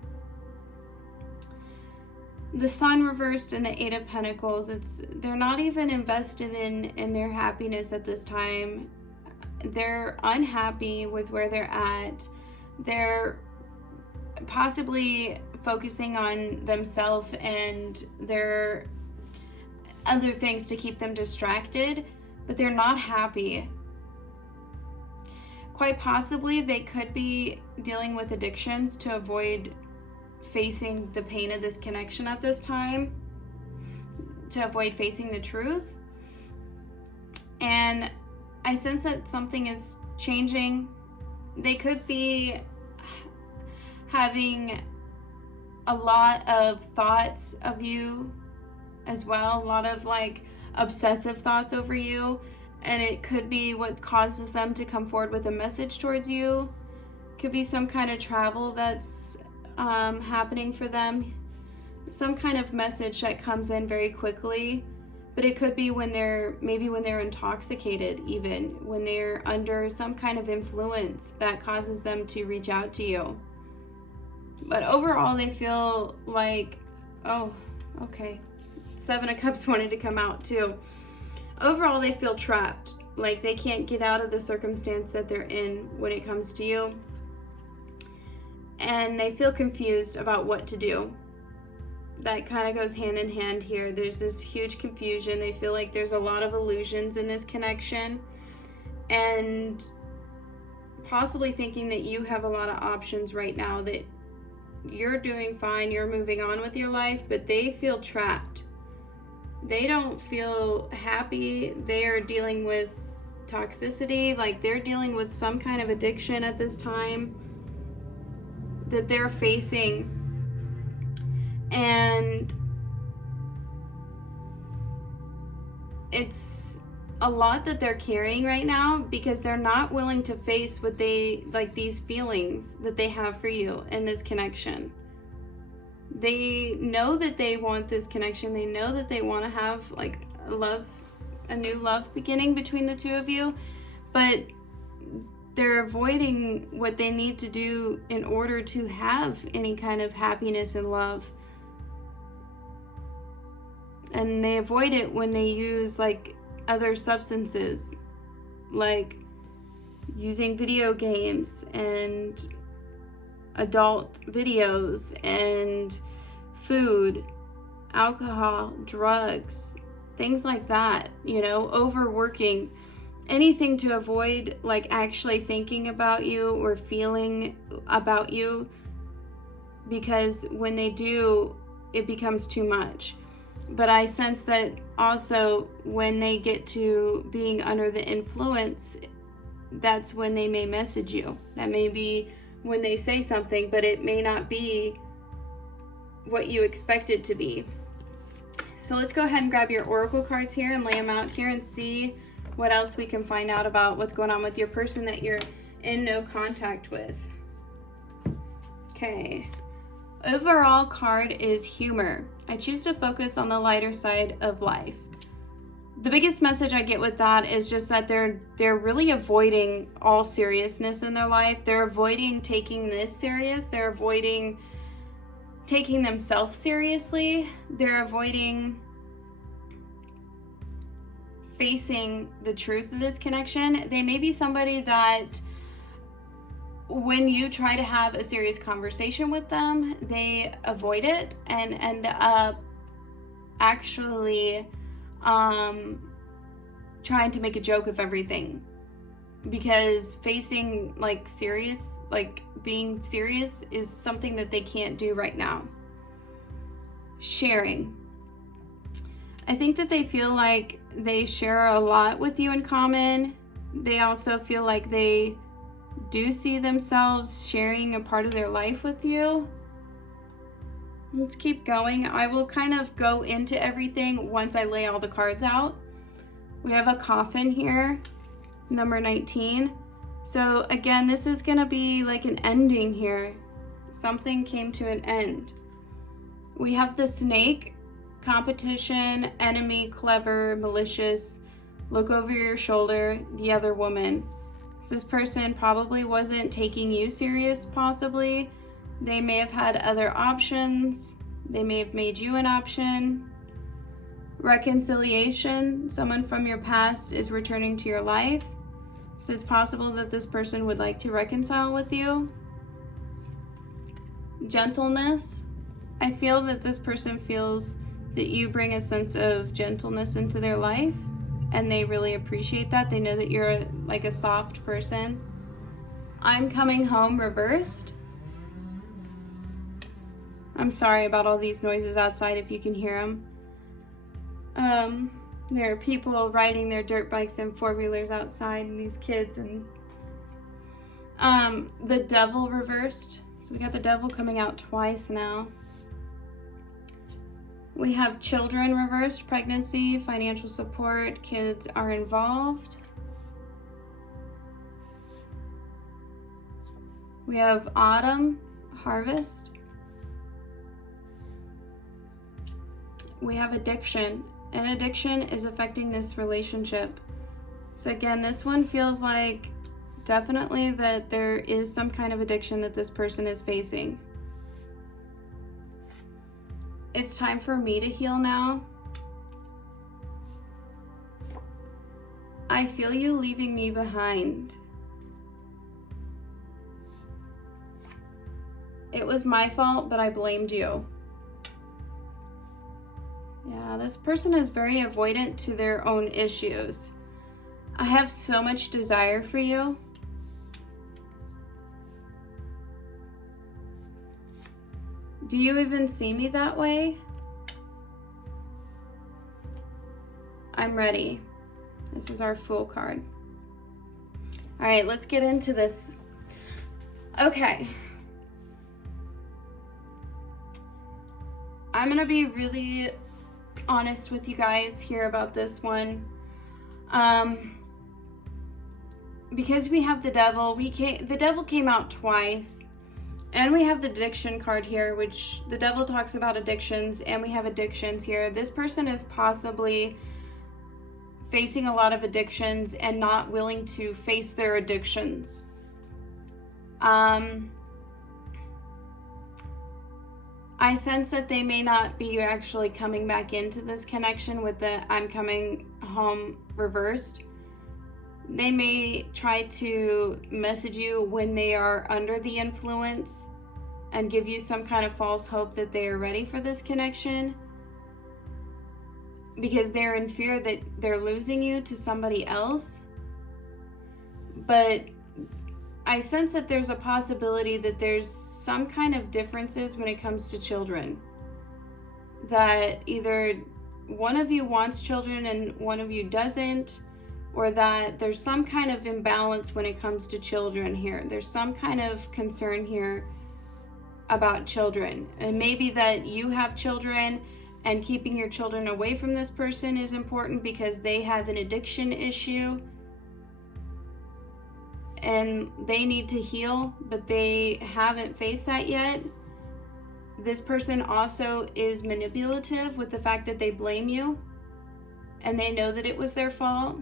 The Sun reversed and the Eight of Pentacles, they're not even invested in their happiness at this time. They're unhappy with where they're at. They're possibly focusing on themselves and their other things to keep them distracted, but they're not happy. Quite possibly they could be dealing with addictions to avoid facing the pain of this connection at this time, to avoid facing the truth. And I sense that something is changing. They could be having a lot of thoughts of you as well, a lot of like obsessive thoughts over you, and it could be what causes them to come forward with a message towards you. Could be some kind of travel that's happening for them, some kind of message that comes in very quickly. But it could be when they're intoxicated, even when they're under some kind of influence that causes them to reach out to you. But overall, they feel like, oh, okay. Seven of Cups wanted to come out too. Overall, they feel trapped, like they can't get out of the circumstance that they're in when it comes to you. And they feel confused about what to do. That kind of goes hand in hand here. There's this huge confusion. They feel like there's a lot of illusions in this connection, and possibly thinking that you have a lot of options right now, that you're doing fine, you're moving on with your life, but they feel trapped. They don't feel happy. They are dealing with toxicity, like they're dealing with some kind of addiction at this time that they're facing. And it's a lot that they're carrying right now, because they're not willing to face what they like, these feelings that they have for you in this connection. They know that they want this connection. They know that they want to have like a new love beginning between the two of you, but they're avoiding what they need to do in order to have any kind of happiness and love. And they avoid it when they use like other substances, like using video games and adult videos and food, alcohol, drugs, things like that, you know, overworking, anything to avoid like actually thinking about you or feeling about you, because when they do, it becomes too much. But I sense that also when they get to being under the influence, that's when they may message you. That may be when they say something, but it may not be what you expect it to be. So let's go ahead and grab your oracle cards here and lay them out here and see what else we can find out about what's going on with your person that you're in no contact with. Okay. Overall card is humor. I choose to focus on the lighter side of life. The biggest message I get with that is just that they're really avoiding all seriousness in their life. They're avoiding taking this serious. They're avoiding taking themselves seriously. They're avoiding facing the truth of this connection. They may be somebody that when you try to have a serious conversation with them, they avoid it and end up actually trying to make a joke of everything, because facing like serious, like being serious is something that they can't do right now. Sharing. I think that they feel like they share a lot with you in common. They also feel like they do see themselves sharing a part of their life with you. Let's keep going. I will kind of go into everything once I lay all the cards out. We have a coffin here, number 19. So again, this is going to be like an ending here. Something came to an end. We have the snake, competition, enemy, clever, malicious, look over your shoulder, the other woman. So this person probably wasn't taking you serious, possibly. They may have had other options. They may have made you an option. Reconciliation, someone from your past is returning to your life. So it's possible that this person would like to reconcile with you. Gentleness, I feel that this person feels that you bring a sense of gentleness into their life, and they really appreciate that. They know that you're like a soft person. I'm coming home reversed. I'm sorry about all these noises outside if you can hear them. There are people riding their dirt bikes and four-wheelers outside, and these kids, and the devil reversed. So we got the devil coming out twice now. We have children reversed, pregnancy, financial support, kids are involved. We have autumn, harvest. We have addiction, and addiction is affecting this relationship. So again, this one feels like definitely that there is some kind of addiction that this person is facing. It's time for me to heal now. I feel you leaving me behind. It was my fault, but I blamed you. Yeah, this person is very avoidant to their own issues. I have so much desire for you. Do you even see me that way? I'm ready. This is our Fool card. All right, let's get into this. Okay. I'm gonna be really honest with you guys here about this one. Because we have the devil, the devil came out twice. And we have the addiction card here, which the devil talks about addictions, and we have addictions here. This person is possibly facing a lot of addictions and not willing to face their addictions. I sense that they may not be actually coming back into this connection with the I'm coming home reversed. They may try to message you when they are under the influence and give you some kind of false hope that they are ready for this connection, because they're in fear that they're losing you to somebody else. But I sense that there's a possibility that there's some kind of differences when it comes to children. That either one of you wants children and one of you doesn't, or that there's some kind of imbalance when it comes to children here. There's some kind of concern here about children. And maybe that you have children and keeping your children away from this person is important because they have an addiction issue and they need to heal, but they haven't faced that yet. This person also is manipulative with the fact that they blame you and they know that it was their fault.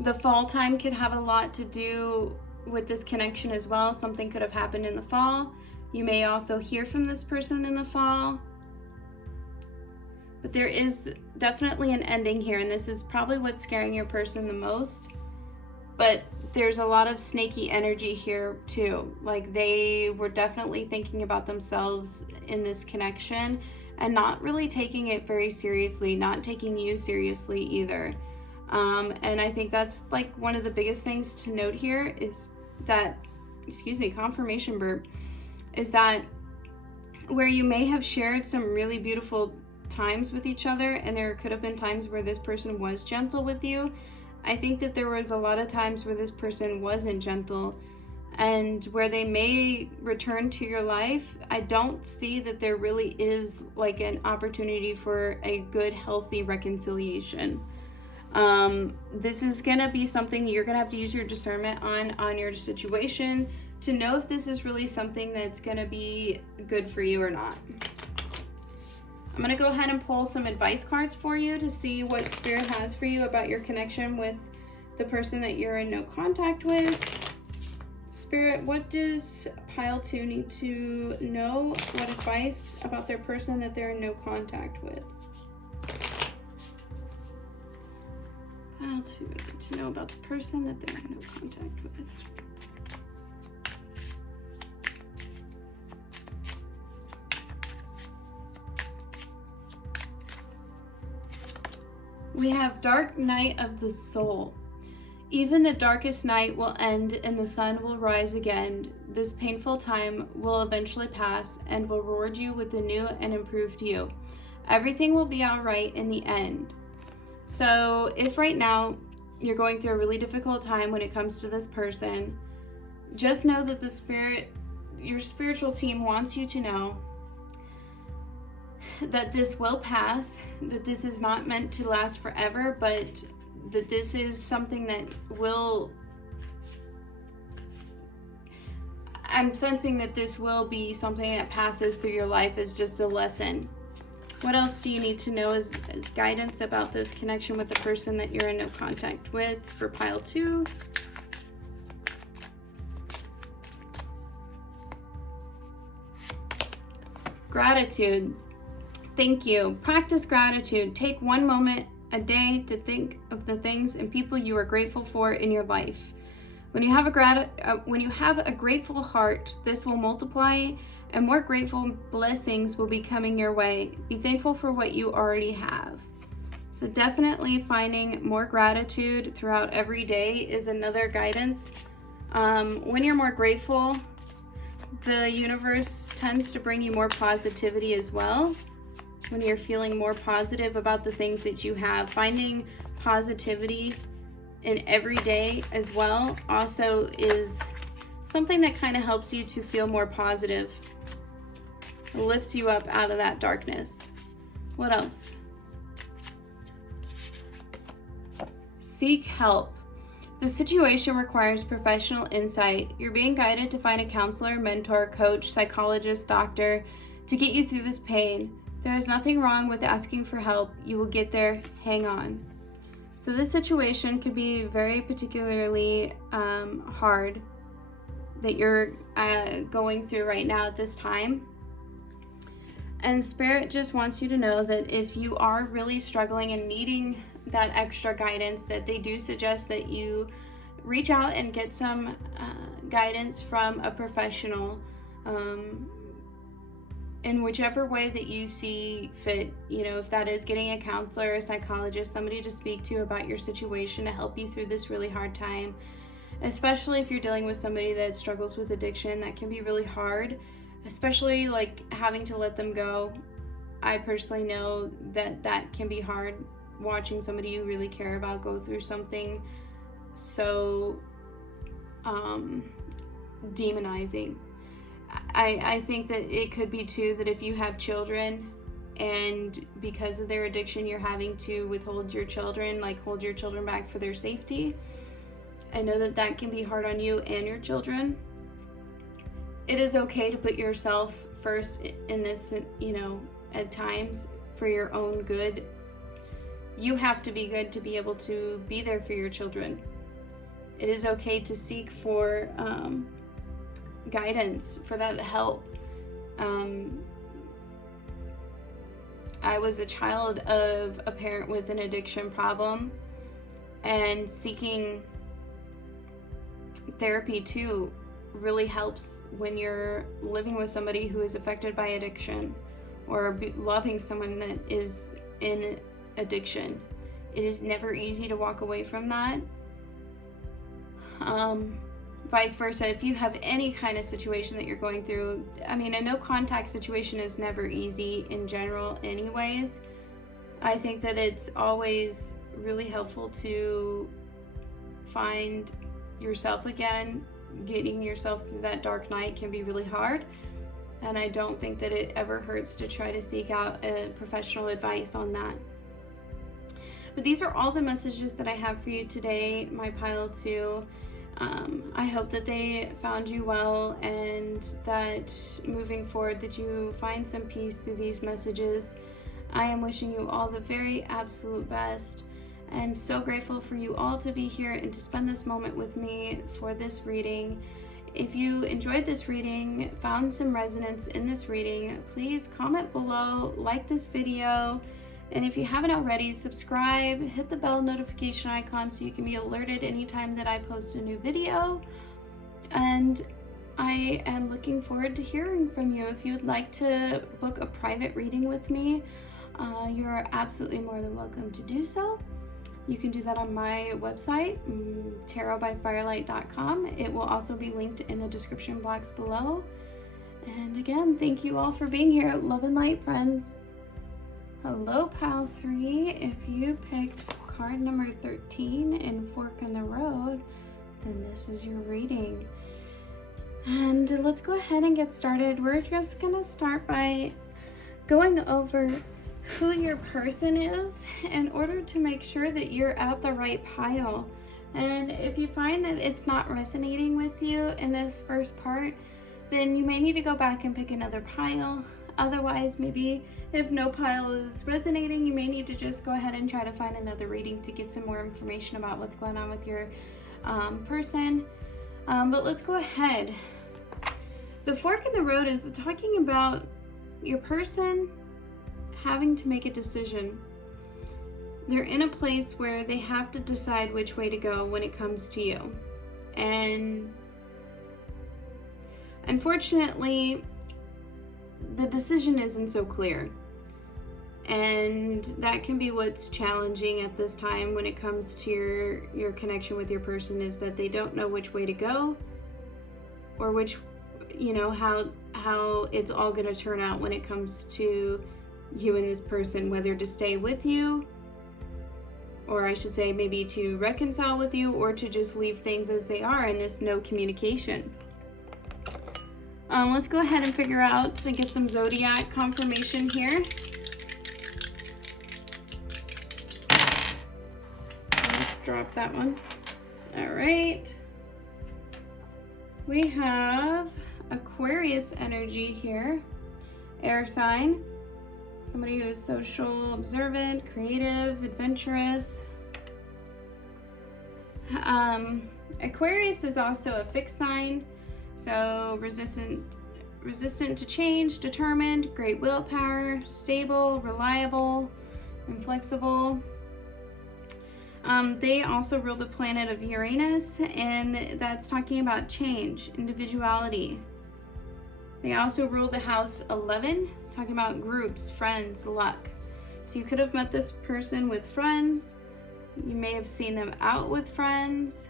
The fall time could have a lot to do with this connection as well. Something could have happened in the fall. You may also hear from this person in the fall. But there is definitely an ending here, and this is probably what's scaring your person the most. But there's a lot of snaky energy here too. Like they were definitely thinking about themselves in this connection and not really taking it very seriously, not taking you seriously either. And I think that's like one of the biggest things to note here is that, confirmation burp, is that where you may have shared some really beautiful times with each other, and there could have been times where this person was gentle with you, I think that there was a lot of times where this person wasn't gentle, and where they may return to your life. I don't see that there really is like an opportunity for a good, healthy reconciliation. This is going to be something you're going to have to use your discernment on your situation to know if this is really something that's going to be good for you or not. I'm going to go ahead and pull some advice cards for you to see what Spirit has for you about your connection with the person that you're in no contact with. Spirit, what does pile 2 need to know? What advice about their person that they're in no contact with? Pile 2 need to know about the person that they're in no contact with. We have dark night of the soul. Even the darkest night will end and the sun will rise again. This painful time will eventually pass and will reward you with a new and improved you. Everything will be all right in the end. So if right now you're going through a really difficult time when it comes to this person, just know that your spiritual team wants you to know that this will pass, that this is not meant to last forever, but that this is something that will, I'm sensing that this will be something that passes through your life as just a lesson. What else do you need to know as guidance about this connection with the person that you're in no contact with for pile 2? Gratitude. Thank you. Practice gratitude. Take one moment a day to think of the things and people you are grateful for in your life. When you have a grateful heart, this will multiply and more grateful blessings will be coming your way. Be thankful for what you already have. So definitely finding more gratitude throughout every day is another guidance. When you're more grateful, the universe tends to bring you more positivity as well. When you're feeling more positive about the things that you have, finding positivity in every day as well also is something that kind of helps you to feel more positive. It lifts you up out of that darkness. What else? Seek help. The situation requires professional insight. You're being guided to find a counselor, mentor, coach, psychologist, doctor to get you through this pain. There is nothing wrong with asking for help. You will get there. Hang on. So this situation could be very particularly hard that you're going through right now at this time. And Spirit just wants you to know that if you are really struggling and needing that extra guidance, that they do suggest that you reach out and get some guidance from a professional in whichever way that you see fit. You know, if that is getting a counselor, a psychologist, somebody to speak to about your situation to help you through this really hard time. Especially if you're dealing with somebody that struggles with addiction, that can be really hard, especially like having to let them go. I personally know that that can be hard, watching somebody you really care about go through something so demonizing. I think that it could be too that if you have children and because of their addiction you're having to withhold your children, like hold your children back for their safety. I know that that can be hard on you and your children. It is okay to put yourself first in this, you know, at times for your own good. You have to be good to be able to be there for your children. It is okay to seek for guidance, for that help. I was a child of a parent with an addiction problem, and seeking therapy too really helps when you're living with somebody who is affected by addiction or loving someone that is in addiction. It is never easy to walk away from that. Vice versa, if you have any kind of situation that you're going through, I mean, a no contact situation is never easy in general anyways. I think that it's always really helpful to find yourself again. Getting yourself through that dark night can be really hard, and I don't think that it ever hurts to try to seek out a professional advice on that. But these are all the messages that I have for you today, my pile 2. I hope that they found you well, and that moving forward that you find some peace through these messages. I am wishing you all the very absolute best. I am so grateful for you all to be here and to spend this moment with me for this reading. If you enjoyed this reading, found some resonance in this reading, please comment below, like this video, and if you haven't already, subscribe, hit the bell notification icon so you can be alerted anytime that I post a new video. And I am looking forward to hearing from you. If you would like to book a private reading with me, you're absolutely more than welcome to do so. You can do that on my website, tarotbyfirelight.com. It will also be linked in the description box below. And again, thank you all for being here. Love and light, friends. Hello, pile 3. If you picked card number 13 in Fork in the Road, then this is your reading. And let's go ahead and get started. We're just going to start by going over who your person is in order to make sure that you're at the right pile. And if you find that it's not resonating with you in this first part, then you may need to go back and pick another pile. Otherwise, maybe if no pile is resonating, you may need to just go ahead and try to find another reading to get some more information about what's going on with your person. But let's go ahead. The Fork in the Road is talking about your person having to make a decision. They're in a place where they have to decide which way to go when it comes to you. And unfortunately, the decision isn't so clear. And that can be what's challenging at this time when it comes to your connection with your person, is that they don't know which way to go, or which, how it's all going to turn out when it comes to you and this person, whether to stay with you, or I should say maybe to reconcile with you, or to just leave things as they are in this no communication. Let's go ahead and figure out and get some zodiac confirmation here. Let's drop that one. All right. We have Aquarius energy here. Air sign. Somebody who is social, observant, creative, adventurous. Aquarius is also a fixed sign. So resistant to change, determined, great willpower, stable, reliable, and flexible. They also rule the planet of Uranus, and that's talking about change, individuality. They also rule the house 11, talking about groups, friends, luck. So you could have met this person with friends. You may have seen them out with friends.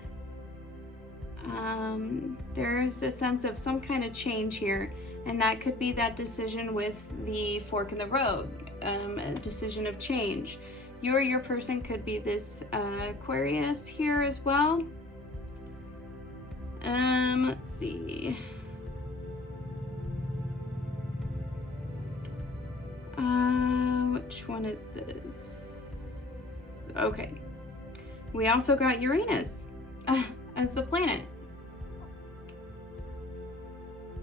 There's a sense of some kind of change here, and that could be that decision with the Fork in the Road, a decision of change. You or your person could be this Aquarius here as well. Let's see. Which one is this? Okay. We also got Uranus as the planet.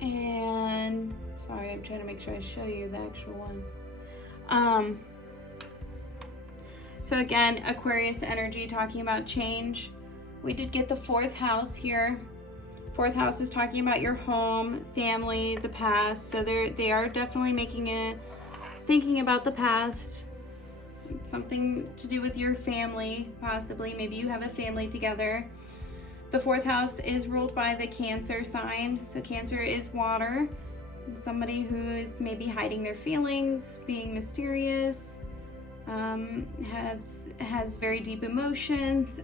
And sorry, I'm trying to make sure I show you the actual one. So again, Aquarius energy talking about change. We did get the 4th house here. 4th house is talking about your home, family, the past. So they are definitely thinking about the past. Something to do with your family, possibly. Maybe you have a family together. The 4th house is ruled by the Cancer sign. So Cancer is water. Somebody who is maybe hiding their feelings, being mysterious, has very deep emotions.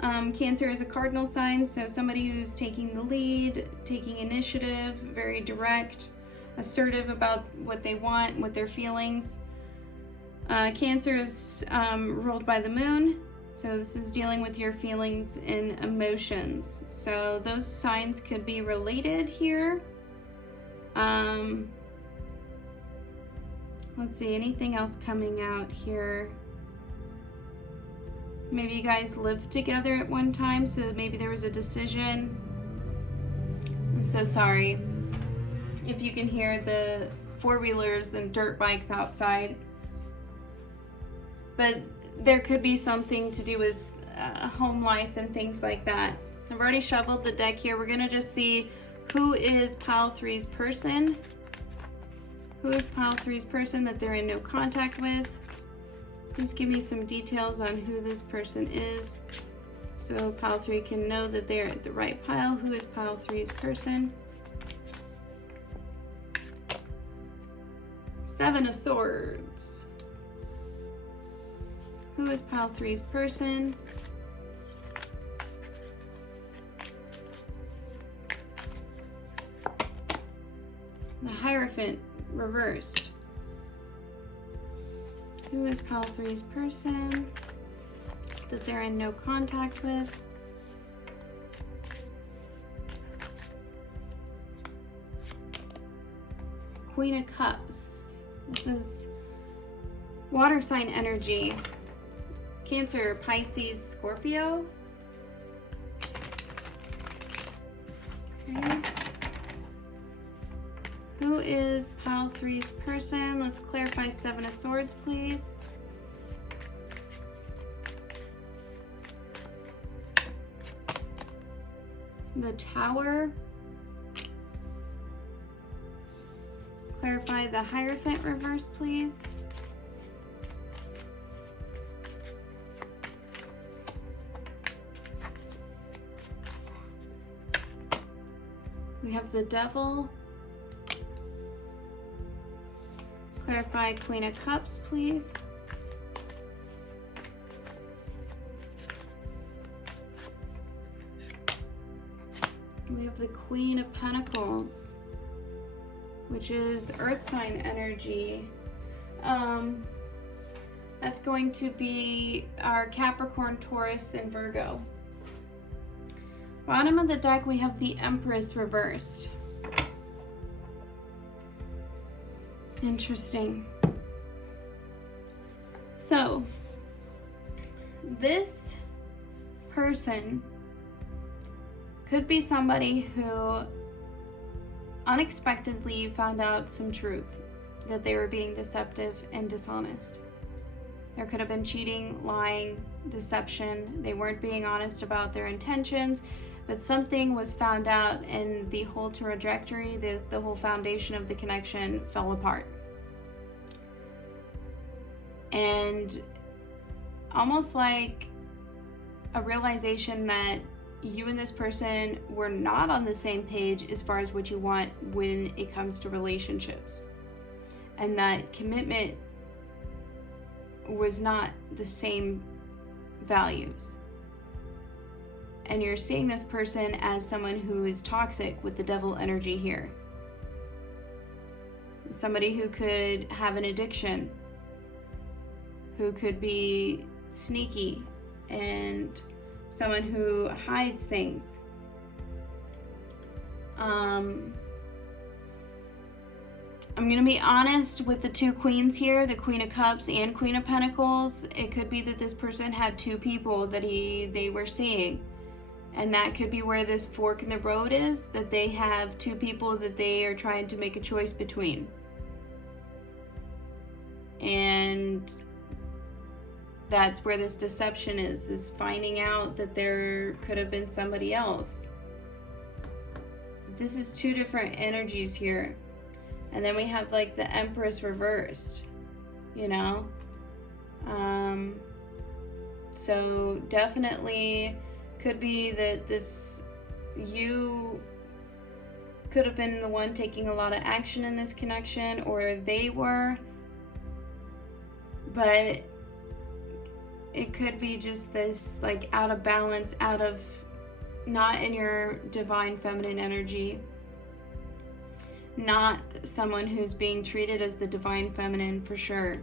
Cancer is a cardinal sign, so somebody who's taking the lead, taking initiative, very direct, assertive about what they want, what their feelings. Cancer is ruled by the moon, so this is dealing with your feelings and emotions. So those signs could be related here. Let's see, anything else coming out here? Maybe you guys lived together at one time, so maybe there was a decision. I'm so sorry if you can hear the four-wheelers and dirt bikes outside. But there could be something to do with home life and things like that. I've already shuffled the deck here. We're going to just see who is pile 3's person. Who is pile 3's person that they're in no contact with? Please give me some details on who this person is, so pile 3 can know that they're at the right pile. Who is pile 3's person? Seven of Swords. Who is pile 3's person? The Hierophant reversed. Who is pile 3's person that they're in no contact with? Queen of Cups. This is water sign energy. Cancer, Pisces, Scorpio. Okay. Who is pile 3's person? Let's clarify Seven of Swords, please. The Tower. Clarify the Hierophant reverse, please. We have the Devil. Clarify Queen of Cups, please. We have the Queen of Pentacles, which is earth sign energy. That's going to be our Capricorn, Taurus, and Virgo. Bottom of the deck, we have the Empress reversed. Interesting. So, this person could be somebody who unexpectedly found out some truth, that they were being deceptive and dishonest. There could have been cheating, lying, deception. They weren't being honest about their intentions, but something was found out, and the whole trajectory, the whole foundation of the connection fell apart. And almost like a realization that you and this person were not on the same page as far as what you want when it comes to relationships. And that commitment was not the same values. And you're seeing this person as someone who is toxic with the devil energy here. Somebody who could have an addiction, who could be sneaky, and someone who hides things. I'm going to be honest with the two queens here, the Queen of Cups and Queen of Pentacles. It could be that this person had two people that they were seeing. And that could be where this fork in the road is, that they have two people that they are trying to make a choice between. And that's where this deception is finding out that there could have been somebody else. This is two different energies here. And then we have like the Empress reversed, you know? So definitely could be that you could have been the one taking a lot of action in this connection, or they were, but it could be just this like out of balance, out of not in your divine feminine energy, not someone who's being treated as the divine feminine for sure.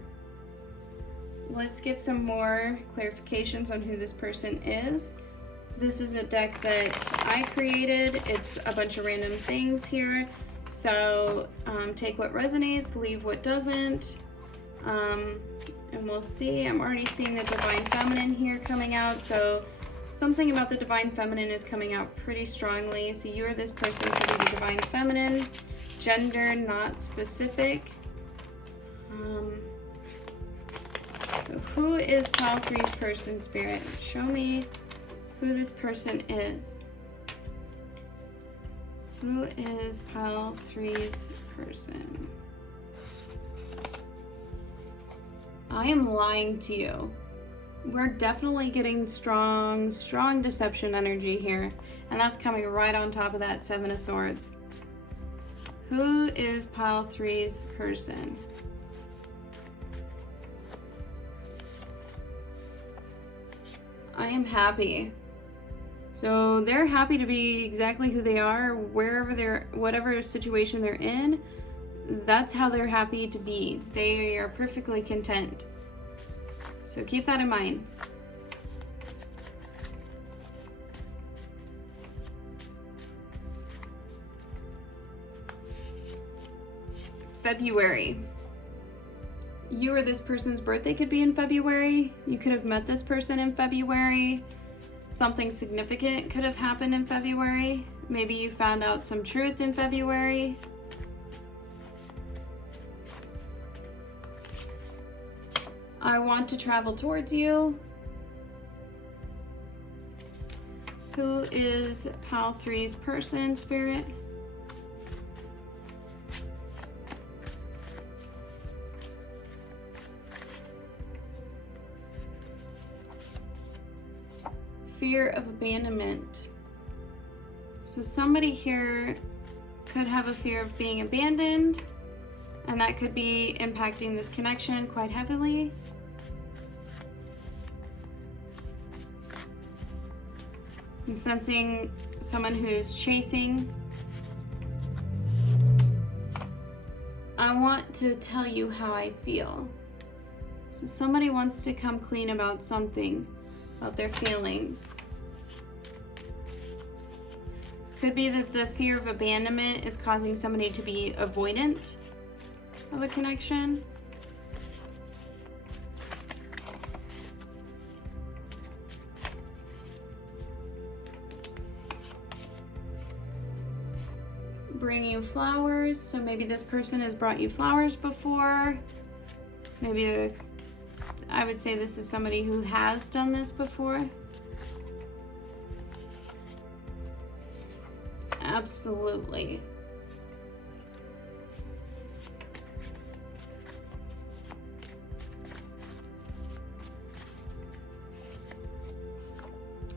Let's get some more clarifications on who this person is. This is a deck that I created. It's a bunch of random things here. So take what resonates, leave what doesn't. And we'll see. I'm already seeing the Divine Feminine here coming out. So something about the Divine Feminine is coming out pretty strongly. So you or this person could be the Divine Feminine. Gender not specific. So who is Pile 3's person, Spirit? Show me who this person is. Who is Pile 3's person? I am lying to you. We're definitely getting strong deception energy here. And that's coming right on top of that Seven of Swords. Who is Pile 3's person? I am happy. So they're happy to be exactly who they are, wherever they're, whatever situation they're in. That's how they're happy to be. They are perfectly content. So keep that in mind. February. You or this person's birthday could be in February. You could have met this person in February. Something significant could have happened in February. Maybe you found out some truth in February. I want to travel towards you. Who is Pile 3's person, Spirit? Fear of abandonment. So somebody here could have a fear of being abandoned, and that could be impacting this connection quite heavily. I'm sensing someone who's chasing. I want to tell you how I feel. So somebody wants to come clean about something, about their feelings. Could be that the fear of abandonment is causing somebody to be avoidant of a connection. Bring you flowers. So maybe this person has brought you flowers before. Maybe I would say this is somebody who has done this before. Absolutely.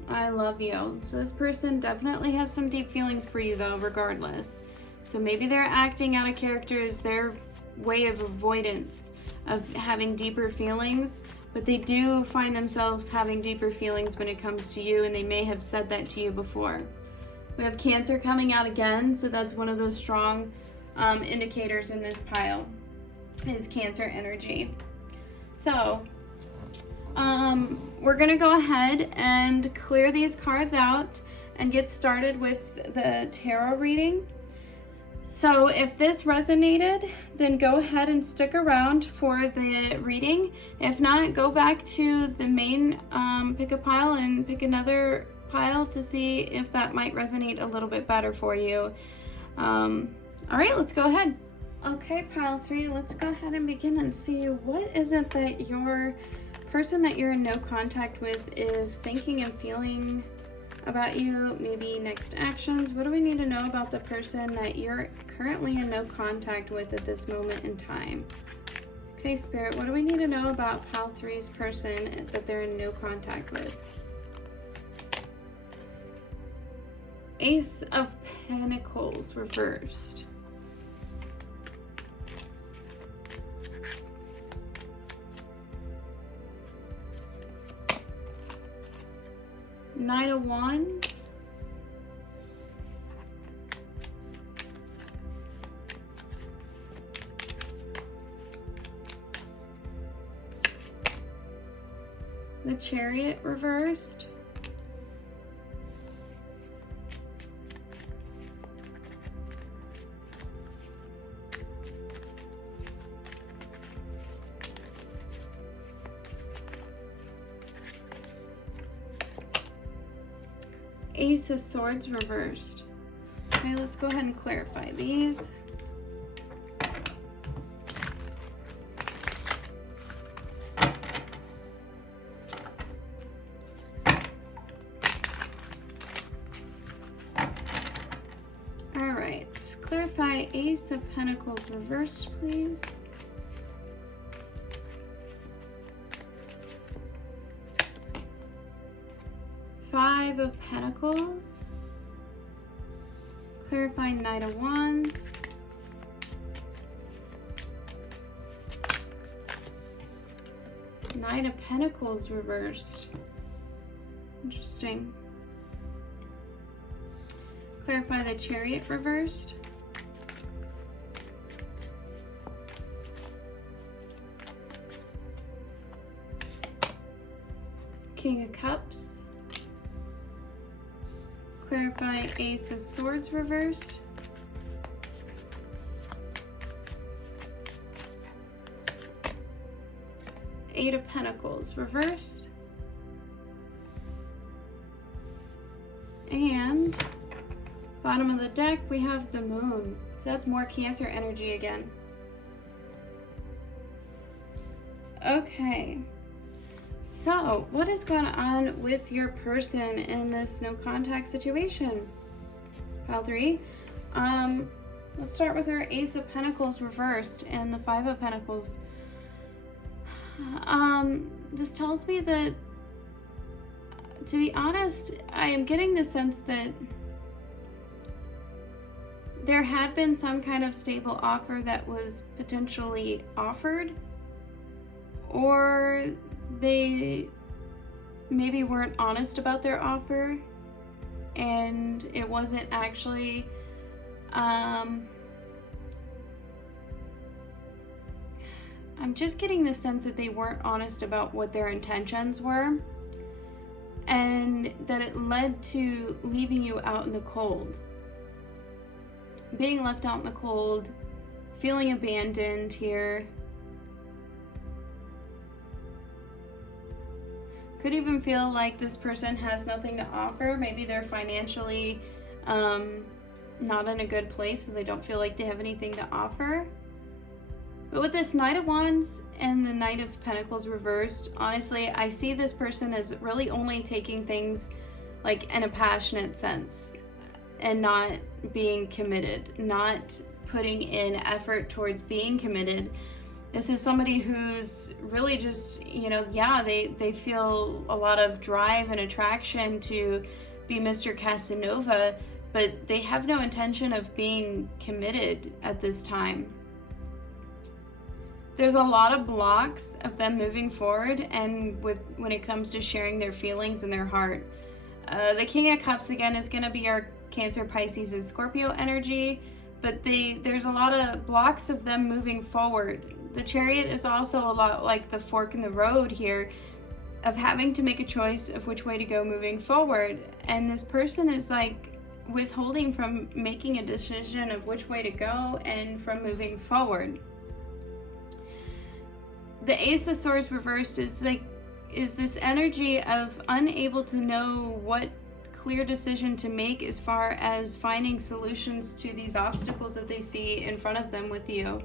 I love you. So this person definitely has some deep feelings for you though, regardless. So maybe they're acting out of character as their way of avoidance of having deeper feelings, but they do find themselves having deeper feelings when it comes to you, and they may have said that to you before. We have Cancer coming out again, so that's one of those strong indicators in this pile, is Cancer energy. So we're gonna go ahead and clear these cards out and get started with the tarot reading. So if this resonated, then go ahead and stick around for the reading. If not, go back to the main pick a pile and pick another pile to see if that might resonate a little bit better for you. All right, let's go ahead. Okay, pile 3, let's go ahead and begin and see what is it that your person that you're in no contact with is thinking and feeling about you, maybe next actions. What do we need to know about the person that you're currently in no contact with at this moment in time? Okay, Spirit, what do we need to know about Pile 3's person that they're in no contact with? Ace of Pentacles reversed. Knight of Wands. The Chariot reversed. Ace of Swords reversed. Okay, let's go ahead and clarify these. All right, clarify Ace of Pentacles reversed, please. Five of Pentacles. Clarify Knight of Wands. Knight of Pentacles reversed. Interesting. Clarify the Chariot reversed. King of Cups. Clarify Ace of Swords reversed. Eight of Pentacles reversed. And bottom of the deck, we have the Moon. So that's more Cancer energy again. Okay. So, what is going on with your person in this no contact situation? Pile 3. Let's start with our Ace of Pentacles reversed and the Five of Pentacles. This tells me that, to be honest, I am getting the sense that there had been some kind of stable offer that was potentially offered, or they maybe weren't honest about their offer and it wasn't actually I'm just getting the sense that they weren't honest about what their intentions were, and that it led to leaving you out in the cold, being left out in the cold, feeling abandoned here. Could even feel like this person has nothing to offer. Maybe they're financially not in a good place, so they don't feel like they have anything to offer. But with this Knight of Wands and the Knight of Pentacles reversed, honestly, I see this person as really only taking things like in a passionate sense and not being committed, not putting in effort towards being committed. This is somebody who's really just, they feel a lot of drive and attraction to be Mr. Casanova, but they have no intention of being committed at this time. There's a lot of blocks of them moving forward, and when it comes to sharing their feelings and their heart. The King of Cups, again, is going to be our Cancer, Pisces, and Scorpio energy, but there's a lot of blocks of them moving forward. The Chariot is also a lot like the fork in the road here of having to make a choice of which way to go moving forward. And this person is like withholding from making a decision of which way to go and from moving forward. The Ace of Swords reversed is this energy of unable to know what clear decision to make as far as finding solutions to these obstacles that they see in front of them with you,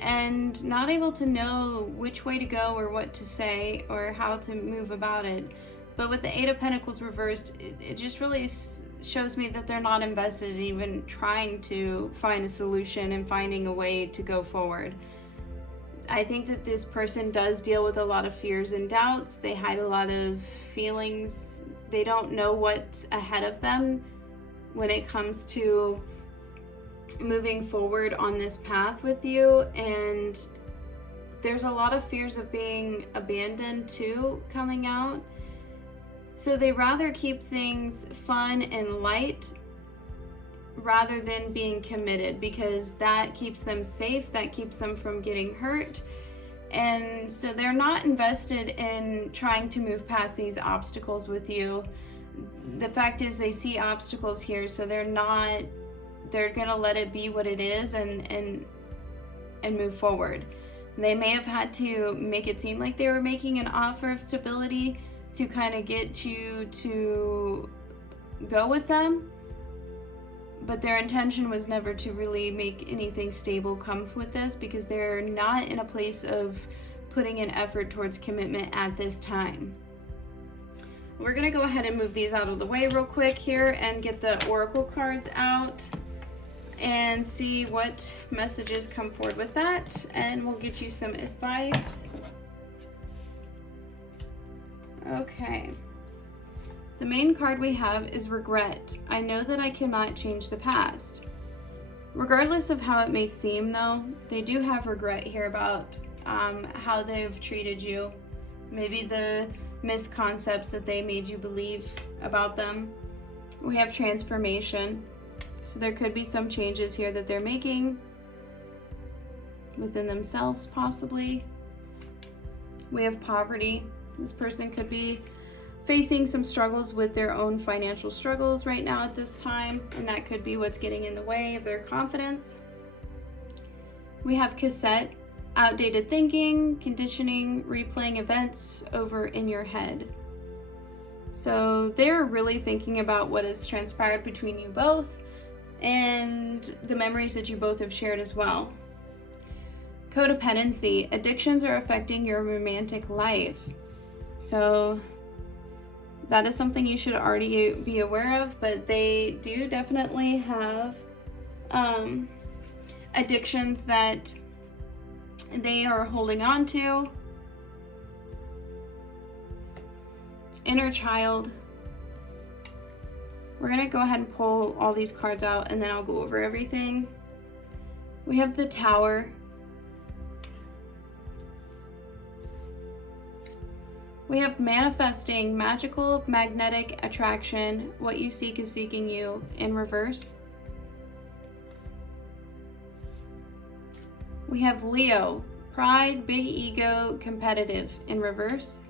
and not able to know which way to go or what to say or how to move about it. But with the Eight of Pentacles reversed, it just really shows me that they're not invested in even trying to find a solution and finding a way to go forward. I think that this person does deal with a lot of fears and doubts. They hide a lot of feelings. They don't know what's ahead of them when it comes to moving forward on this path with you. And there's a lot of fears of being abandoned too coming out. So they rather keep things fun and light rather than being committed, because that keeps them safe, that keeps them from getting hurt. And so they're not invested in trying to move past these obstacles with you. The fact is they see obstacles here, so they're gonna let it be what it is and move forward. They may have had to make it seem like they were making an offer of stability to kind of get you to go with them, but their intention was never to really make anything stable come with this, because they're not in a place of putting an effort towards commitment at this time. We're going to go ahead and move these out of the way real quick here and get the oracle cards out and see what messages come forward with that, and we'll get you some advice. Okay. The main card we have is regret. I know that I cannot change the past. Regardless of how it may seem, though, they do have regret here about how they've treated you. Maybe the misconcepts that they made you believe about them. We have transformation. So there could be some changes here that they're making within themselves, possibly. We have poverty. This person could be facing some struggles with their own financial struggles right now at this time, and that could be what's getting in the way of their confidence. We have cassette, outdated thinking, conditioning, replaying events over in your head. So they're really thinking about what has transpired between you both and the memories that you both have shared as well. Codependency, addictions are affecting your romantic life. So that is something you should already be aware of, but they do definitely have addictions that they are holding on to. Inner child. We're going to go ahead and pull all these cards out, and then I'll go over everything. We have the Tower. We have manifesting, magical, magnetic attraction. What you seek is seeking you in reverse. We have Leo, pride, big ego, competitive in reverse.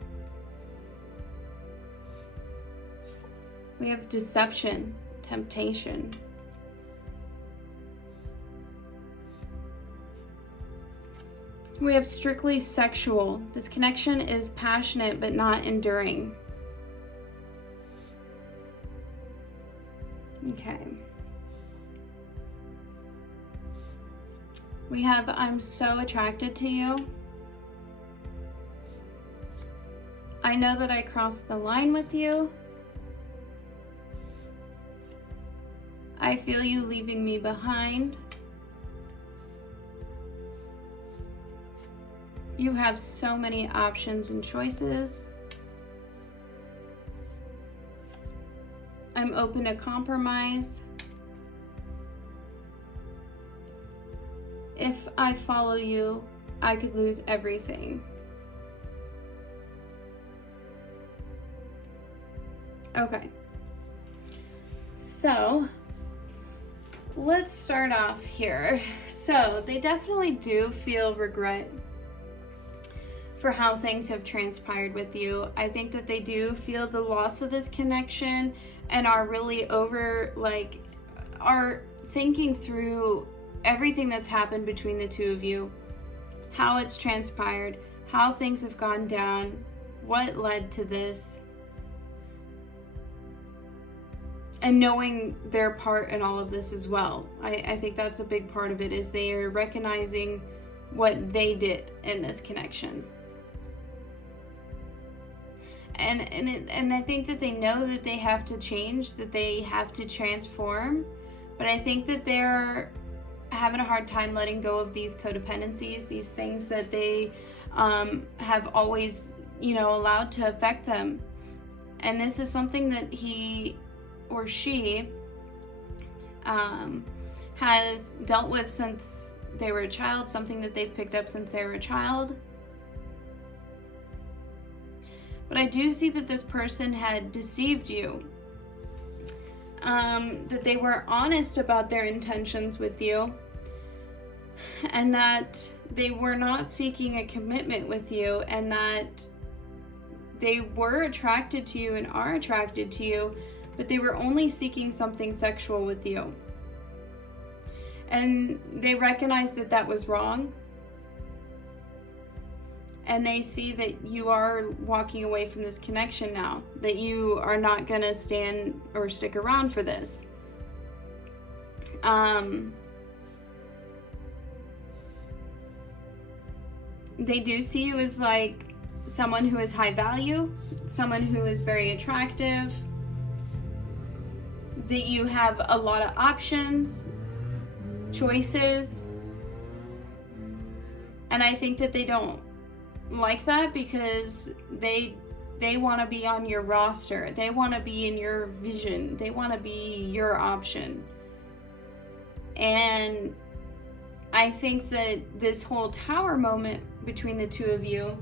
We have deception, temptation. We have strictly sexual. This connection is passionate but not enduring. Okay. We have I'm so attracted to you. I know that I crossed the line with you. I feel you leaving me behind. You have so many options and choices. I'm open to compromise. If I follow you, I could lose everything. Okay. So, let's start off here. So, they definitely do feel regret for how things have transpired with you. I think that they do feel the loss of this connection and are really are thinking through everything that's happened between the two of you, how it's transpired, how things have gone down, what led to this, and knowing their part in all of this as well. I think that's a big part of it, is they are recognizing what they did in this connection. And I think that they know that they have to change, that they have to transform, but I think that they're having a hard time letting go of these codependencies, these things that they have always, allowed to affect them. And this is something that he or she has dealt with since they were a child, something that they've picked up since they were a child. But I do see that this person had deceived you, that they were honest about their intentions with you, and that they were not seeking a commitment with you, and that they were attracted to you and are attracted to you, but they were only seeking something sexual with you. And they recognized that that was wrong. and they see that you are walking away from this connection now, that you are not going to stand or stick around for this. They do see you as like someone who is high value, someone who is very attractive, that you have a lot of options, choices, and I think that they don't like that because they want to be on your roster. They want to be in your vision. They want to be your option. And I think that this whole tower moment between the two of you,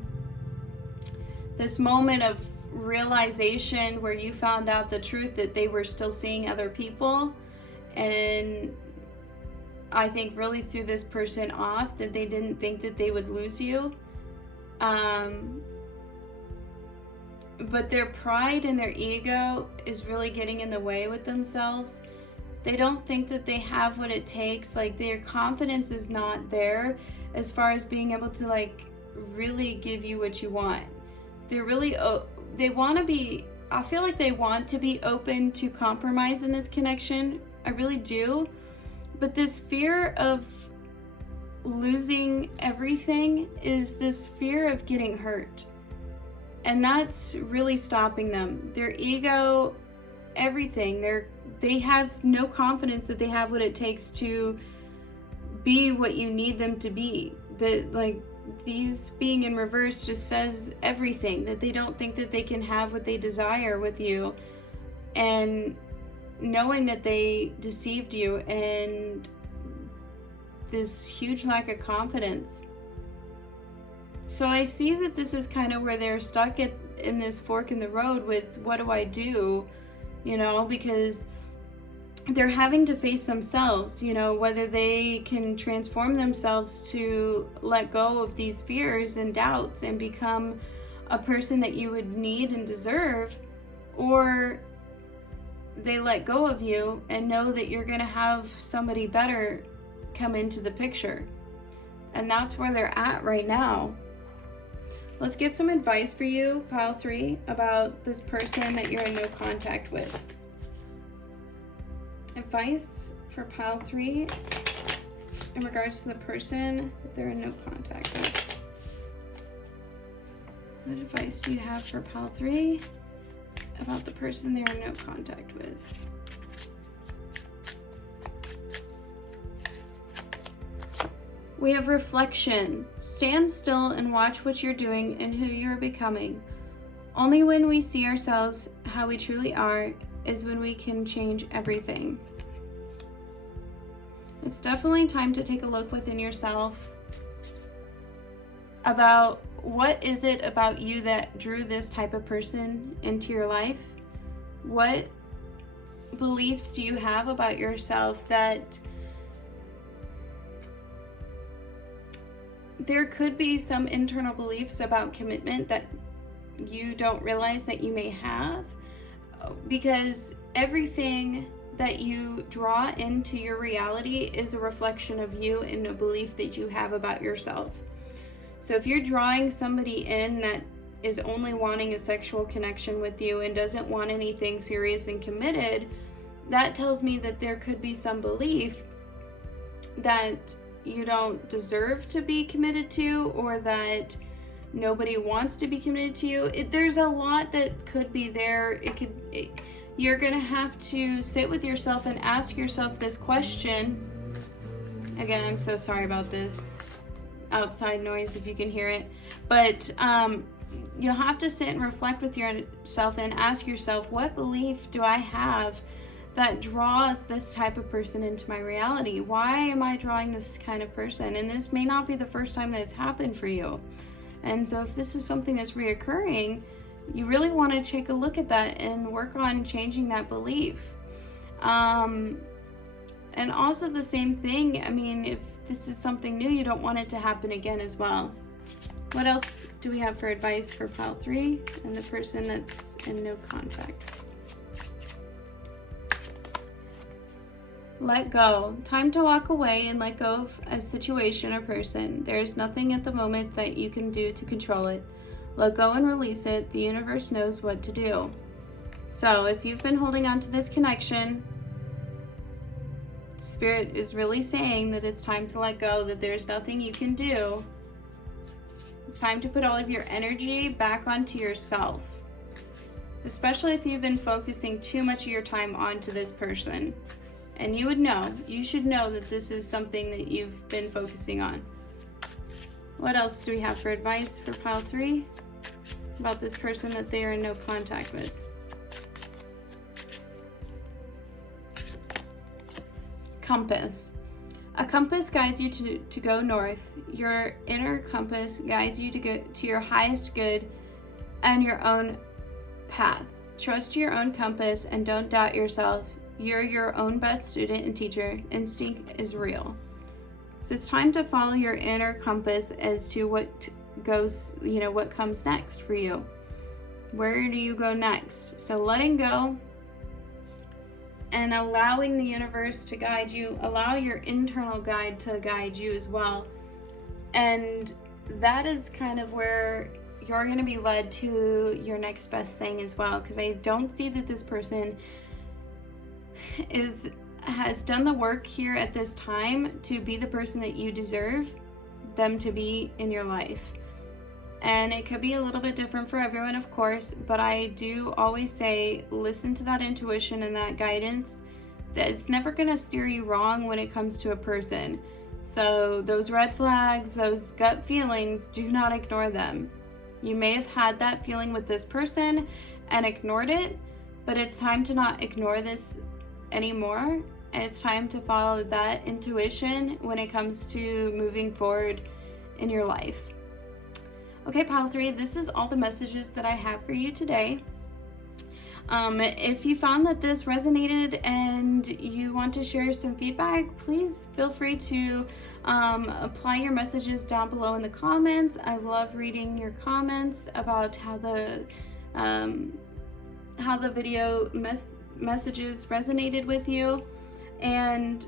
this moment of realization where you found out the truth that they were still seeing other people, and I think really threw this person off, that they didn't think that they would lose you. But their pride and their ego is really getting in the way with themselves. They don't think that they have what it takes. Like, their confidence is not there as far as being able to like really give you what you want. They're really, they want to be, I feel like they want to be open to compromise in this connection. I really do. But this fear of losing everything is this fear of getting hurt. And that's really stopping them. Their ego, everything. They have no confidence that they have what it takes to be what you need them to be. That, like, these being in reverse just says everything. That they don't think that they can have what they desire with you. And knowing that they deceived you, and this huge lack of confidence. So I see that this is kind of where they're stuck in this fork in the road with, what do I do? You know, because they're having to face themselves, you know, whether they can transform themselves to let go of these fears and doubts and become a person that you would need and deserve, or they let go of you and know that you're going to have somebody better come into the picture. And that's where they're at right now. Let's get some advice for you, pile 3, about this person that you're in no contact with. Advice for pile 3 in regards to the person that they're in no contact with. What advice do you have for pile 3 about the person they're in no contact with? We have reflection. Stand still and watch what you're doing and who you're becoming. Only when we see ourselves how we truly are is when we can change everything. It's definitely time to take a look within yourself about what is it about you that drew this type of person into your life? What beliefs do you have about yourself that there could be some internal beliefs about commitment that you don't realize that you may have, because everything that you draw into your reality is a reflection of you and a belief that you have about yourself. So if you're drawing somebody in that is only wanting a sexual connection with you and doesn't want anything serious and committed, that tells me that there could be some belief that you don't deserve to be committed to, or that nobody wants to be committed to you. There's a lot that could be there. You're gonna have to sit with yourself and ask yourself this question. Again, I'm so sorry about this outside noise if you can hear it, but you'll have to sit and reflect with yourself and ask yourself, what belief do I have that draws this type of person into my reality? Why am I drawing this kind of person? And this may not be the first time that it's happened for you. And so if this is something that's reoccurring, you really want to take a look at that and work on changing that belief. And also the same thing, I mean, if this is something new, you don't want it to happen again as well. What else do we have for advice for pile 3 and the person that's in no contact? let go. Time to walk away and let go of a situation or person. There's nothing at the moment that you can do to control it. Let go and release it. The universe knows what to do. So if you've been holding on to this connection, Spirit is really saying that it's time to let go, that there's nothing you can do. It's time to put all of your energy back onto yourself. Especially if you've been focusing too much of your time onto this person. And you should know that this is something that you've been focusing on. What else do we have for advice for pile 3? About this person that they are in no contact with. Compass. A compass guides you to go north. Your inner compass guides you to get to your highest good and your own path. Trust your own compass and don't doubt yourself. You're your own best student and teacher. Instinct is real. So it's time to follow your inner compass as to what goes, what comes next for you. Where do you go next? So letting go and allowing the universe to guide you, allow your internal guide to guide you as well. And that is kind of where you're going to be led to your next best thing as well, because I don't see that this person has done the work here at this time to be the person that you deserve them to be in your life. And it could be a little bit different for everyone, of course, but I do always say listen to that intuition and that guidance. That it's never going to steer you wrong when it comes to a person. So those red flags, those gut feelings, do not ignore them. You may have had that feeling with this person and ignored it, but it's time to not ignore this anymore, and it's time to follow that intuition when it comes to moving forward in your life. Okay, pile 3, this is all the messages that I have for you today. If you found that this resonated and you want to share some feedback, please feel free to apply your messages down below in the comments. I love reading your comments about how the video messages resonated with you. And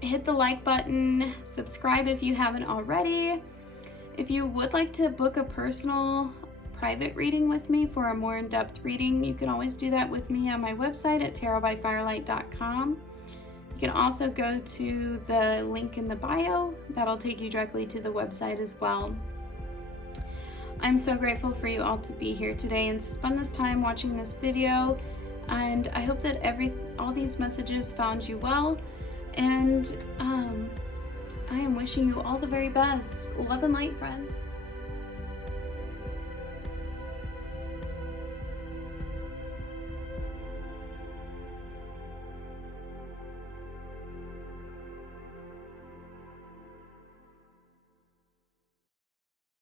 hit the like button, subscribe if you haven't already. If you would like to book a personal private reading with me for a more in-depth reading, you can always do that with me on my website at tarotbyfirelight.com. You can also go to the link in the bio. That'll take you directly to the website as well. I'm so grateful for you all to be here today and spend this time watching this video. And I hope that all these messages found you well. And I am wishing you all the very best. Love and light, friends.